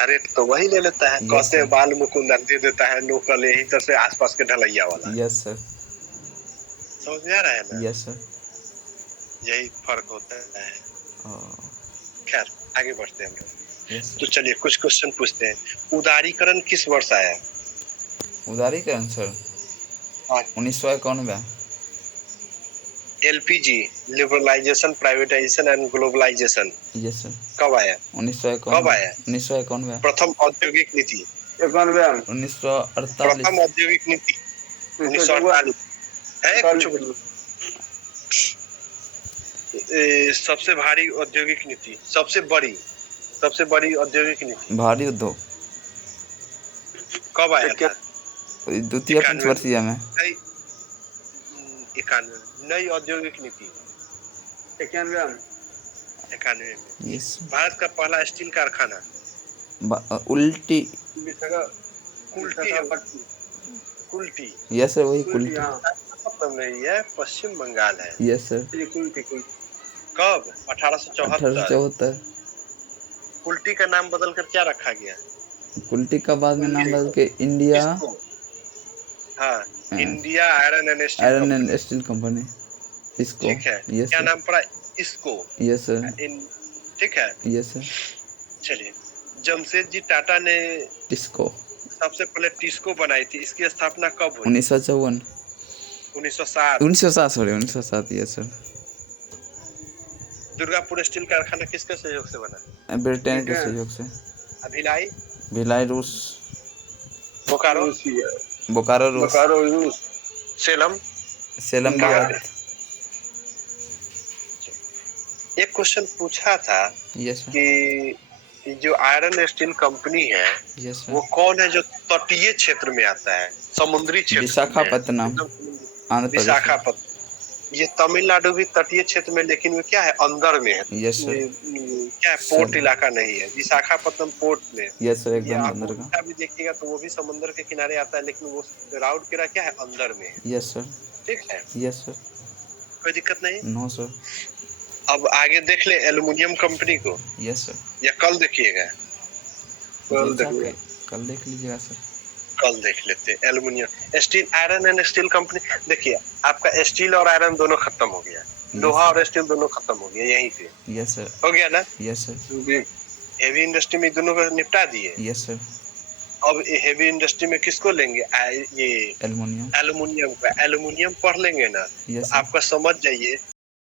रेट तो वही ले लेता है, यस कहते हैं सर, बाल मुकुंद दे देता है लोकल, यही तरह से आसपास के ढलैया वाला। यस सर, समझ में आ रहा है ना, यस सर, यही फर्क होता है। ओ खैर, आगे बढ़ते हैं हम लोग। यस तो सर, चलिए कुछ क्वेश्चन पूछते हैं। उदारीकरण किस वर्ष आया? उदारीकरण सर हाँ। 1991, LPG, liberalisation, privatisation and globalisation, yes sir, कब आया? 1991, कब आया 1991, प्रथम औद्योगिक नीति? 1948, प्रथम औद्योगिक नीति 1948 है। कुछ सबसे भारी औद्योगिक नीति, सबसे बड़ी औद्योगिक नीति भारी उद्योग कब आया था? द्वितीय पंचवर्षीय में, 91 नई औद्योगिक नीति 91 में। यस भारत का पहला स्टील कारखाना उल्टी, कुल्टी, यस सर, वही कुल्टी, मतलब नहीं है, पश्चिम बंगाल है। यस सर, कब? 1874। 1874, कुल्टी का नाम बदल कर क्या रखा गया? कुल्टी का बाद में नाम बदल के इंडिया, हाँ, India iron and iron and steel company, इसको, ठीक है। यस क्या सर, नाम पड़ा? इसको, यस सर, ठीक है। यस सर, चलिए, जमशेदजी टाटा ने टिस्को, सबसे पहले टिस्को बनाई थी, इसकी स्थापना कब हुई? 1954, 1907। 1907, sorry 1907, yes sir, Durgapur steel कारखाना किसके सहयोग से बना? ब्रिटेन के सहयोग से, भिलाई रूस, बोकारो रूस, सेलम भारत, एक क्वेश्चन पूछा था यस सर, कि जो आयरन स्टील कंपनी है, यस सर, वो कौन है जो तटीय क्षेत्र में आता है, समुद्री क्षेत्र में? विशाखापत्तनम, आंध्र प्रदेश, विशाखापत्तनम। ये तमिलनाडु भी तटीय क्षेत्र में, लेकिन वो क्या है, अंदर में है। यस सर, क्या है, पोर्ट इलाका नहीं है, विशाखापत्तनम पोर्ट में। यस सर, ये एकदम आप अंदर का, उड़ीसा भी देखिएगा तो वो भी समुद्र के किनारे आता है, लेकिन वो राउरकेला क्या है, अंदर में है। यस सर, ठीक है, यस सर, कोई दिक्कत नहीं। नो सर, अब आगे देख ले एल्युमिनियम कंपनी को, यस सर, या कल देखिएगा? कल देख लीजिएगा सर, कल देख लेते हैं। Aluminium steel, iron and steel company, देखिए आपका स्टील और आयरन दोनों खत्म हो गया, लोहा और स्टील दोनों खत्म हो गया, यहीं पे यस सर, हो गया ना। यस सर, हेवी इंडस्ट्री में दोनों को निपटा दिए। यस सर, अब हेवी इंडस्ट्री में किसको लेंगे? ये एल्युमिनियम, एल्युमिनियम का। एल्युमिनियम पढ़ लेंगे ना, यस तो आपका समझ जाइए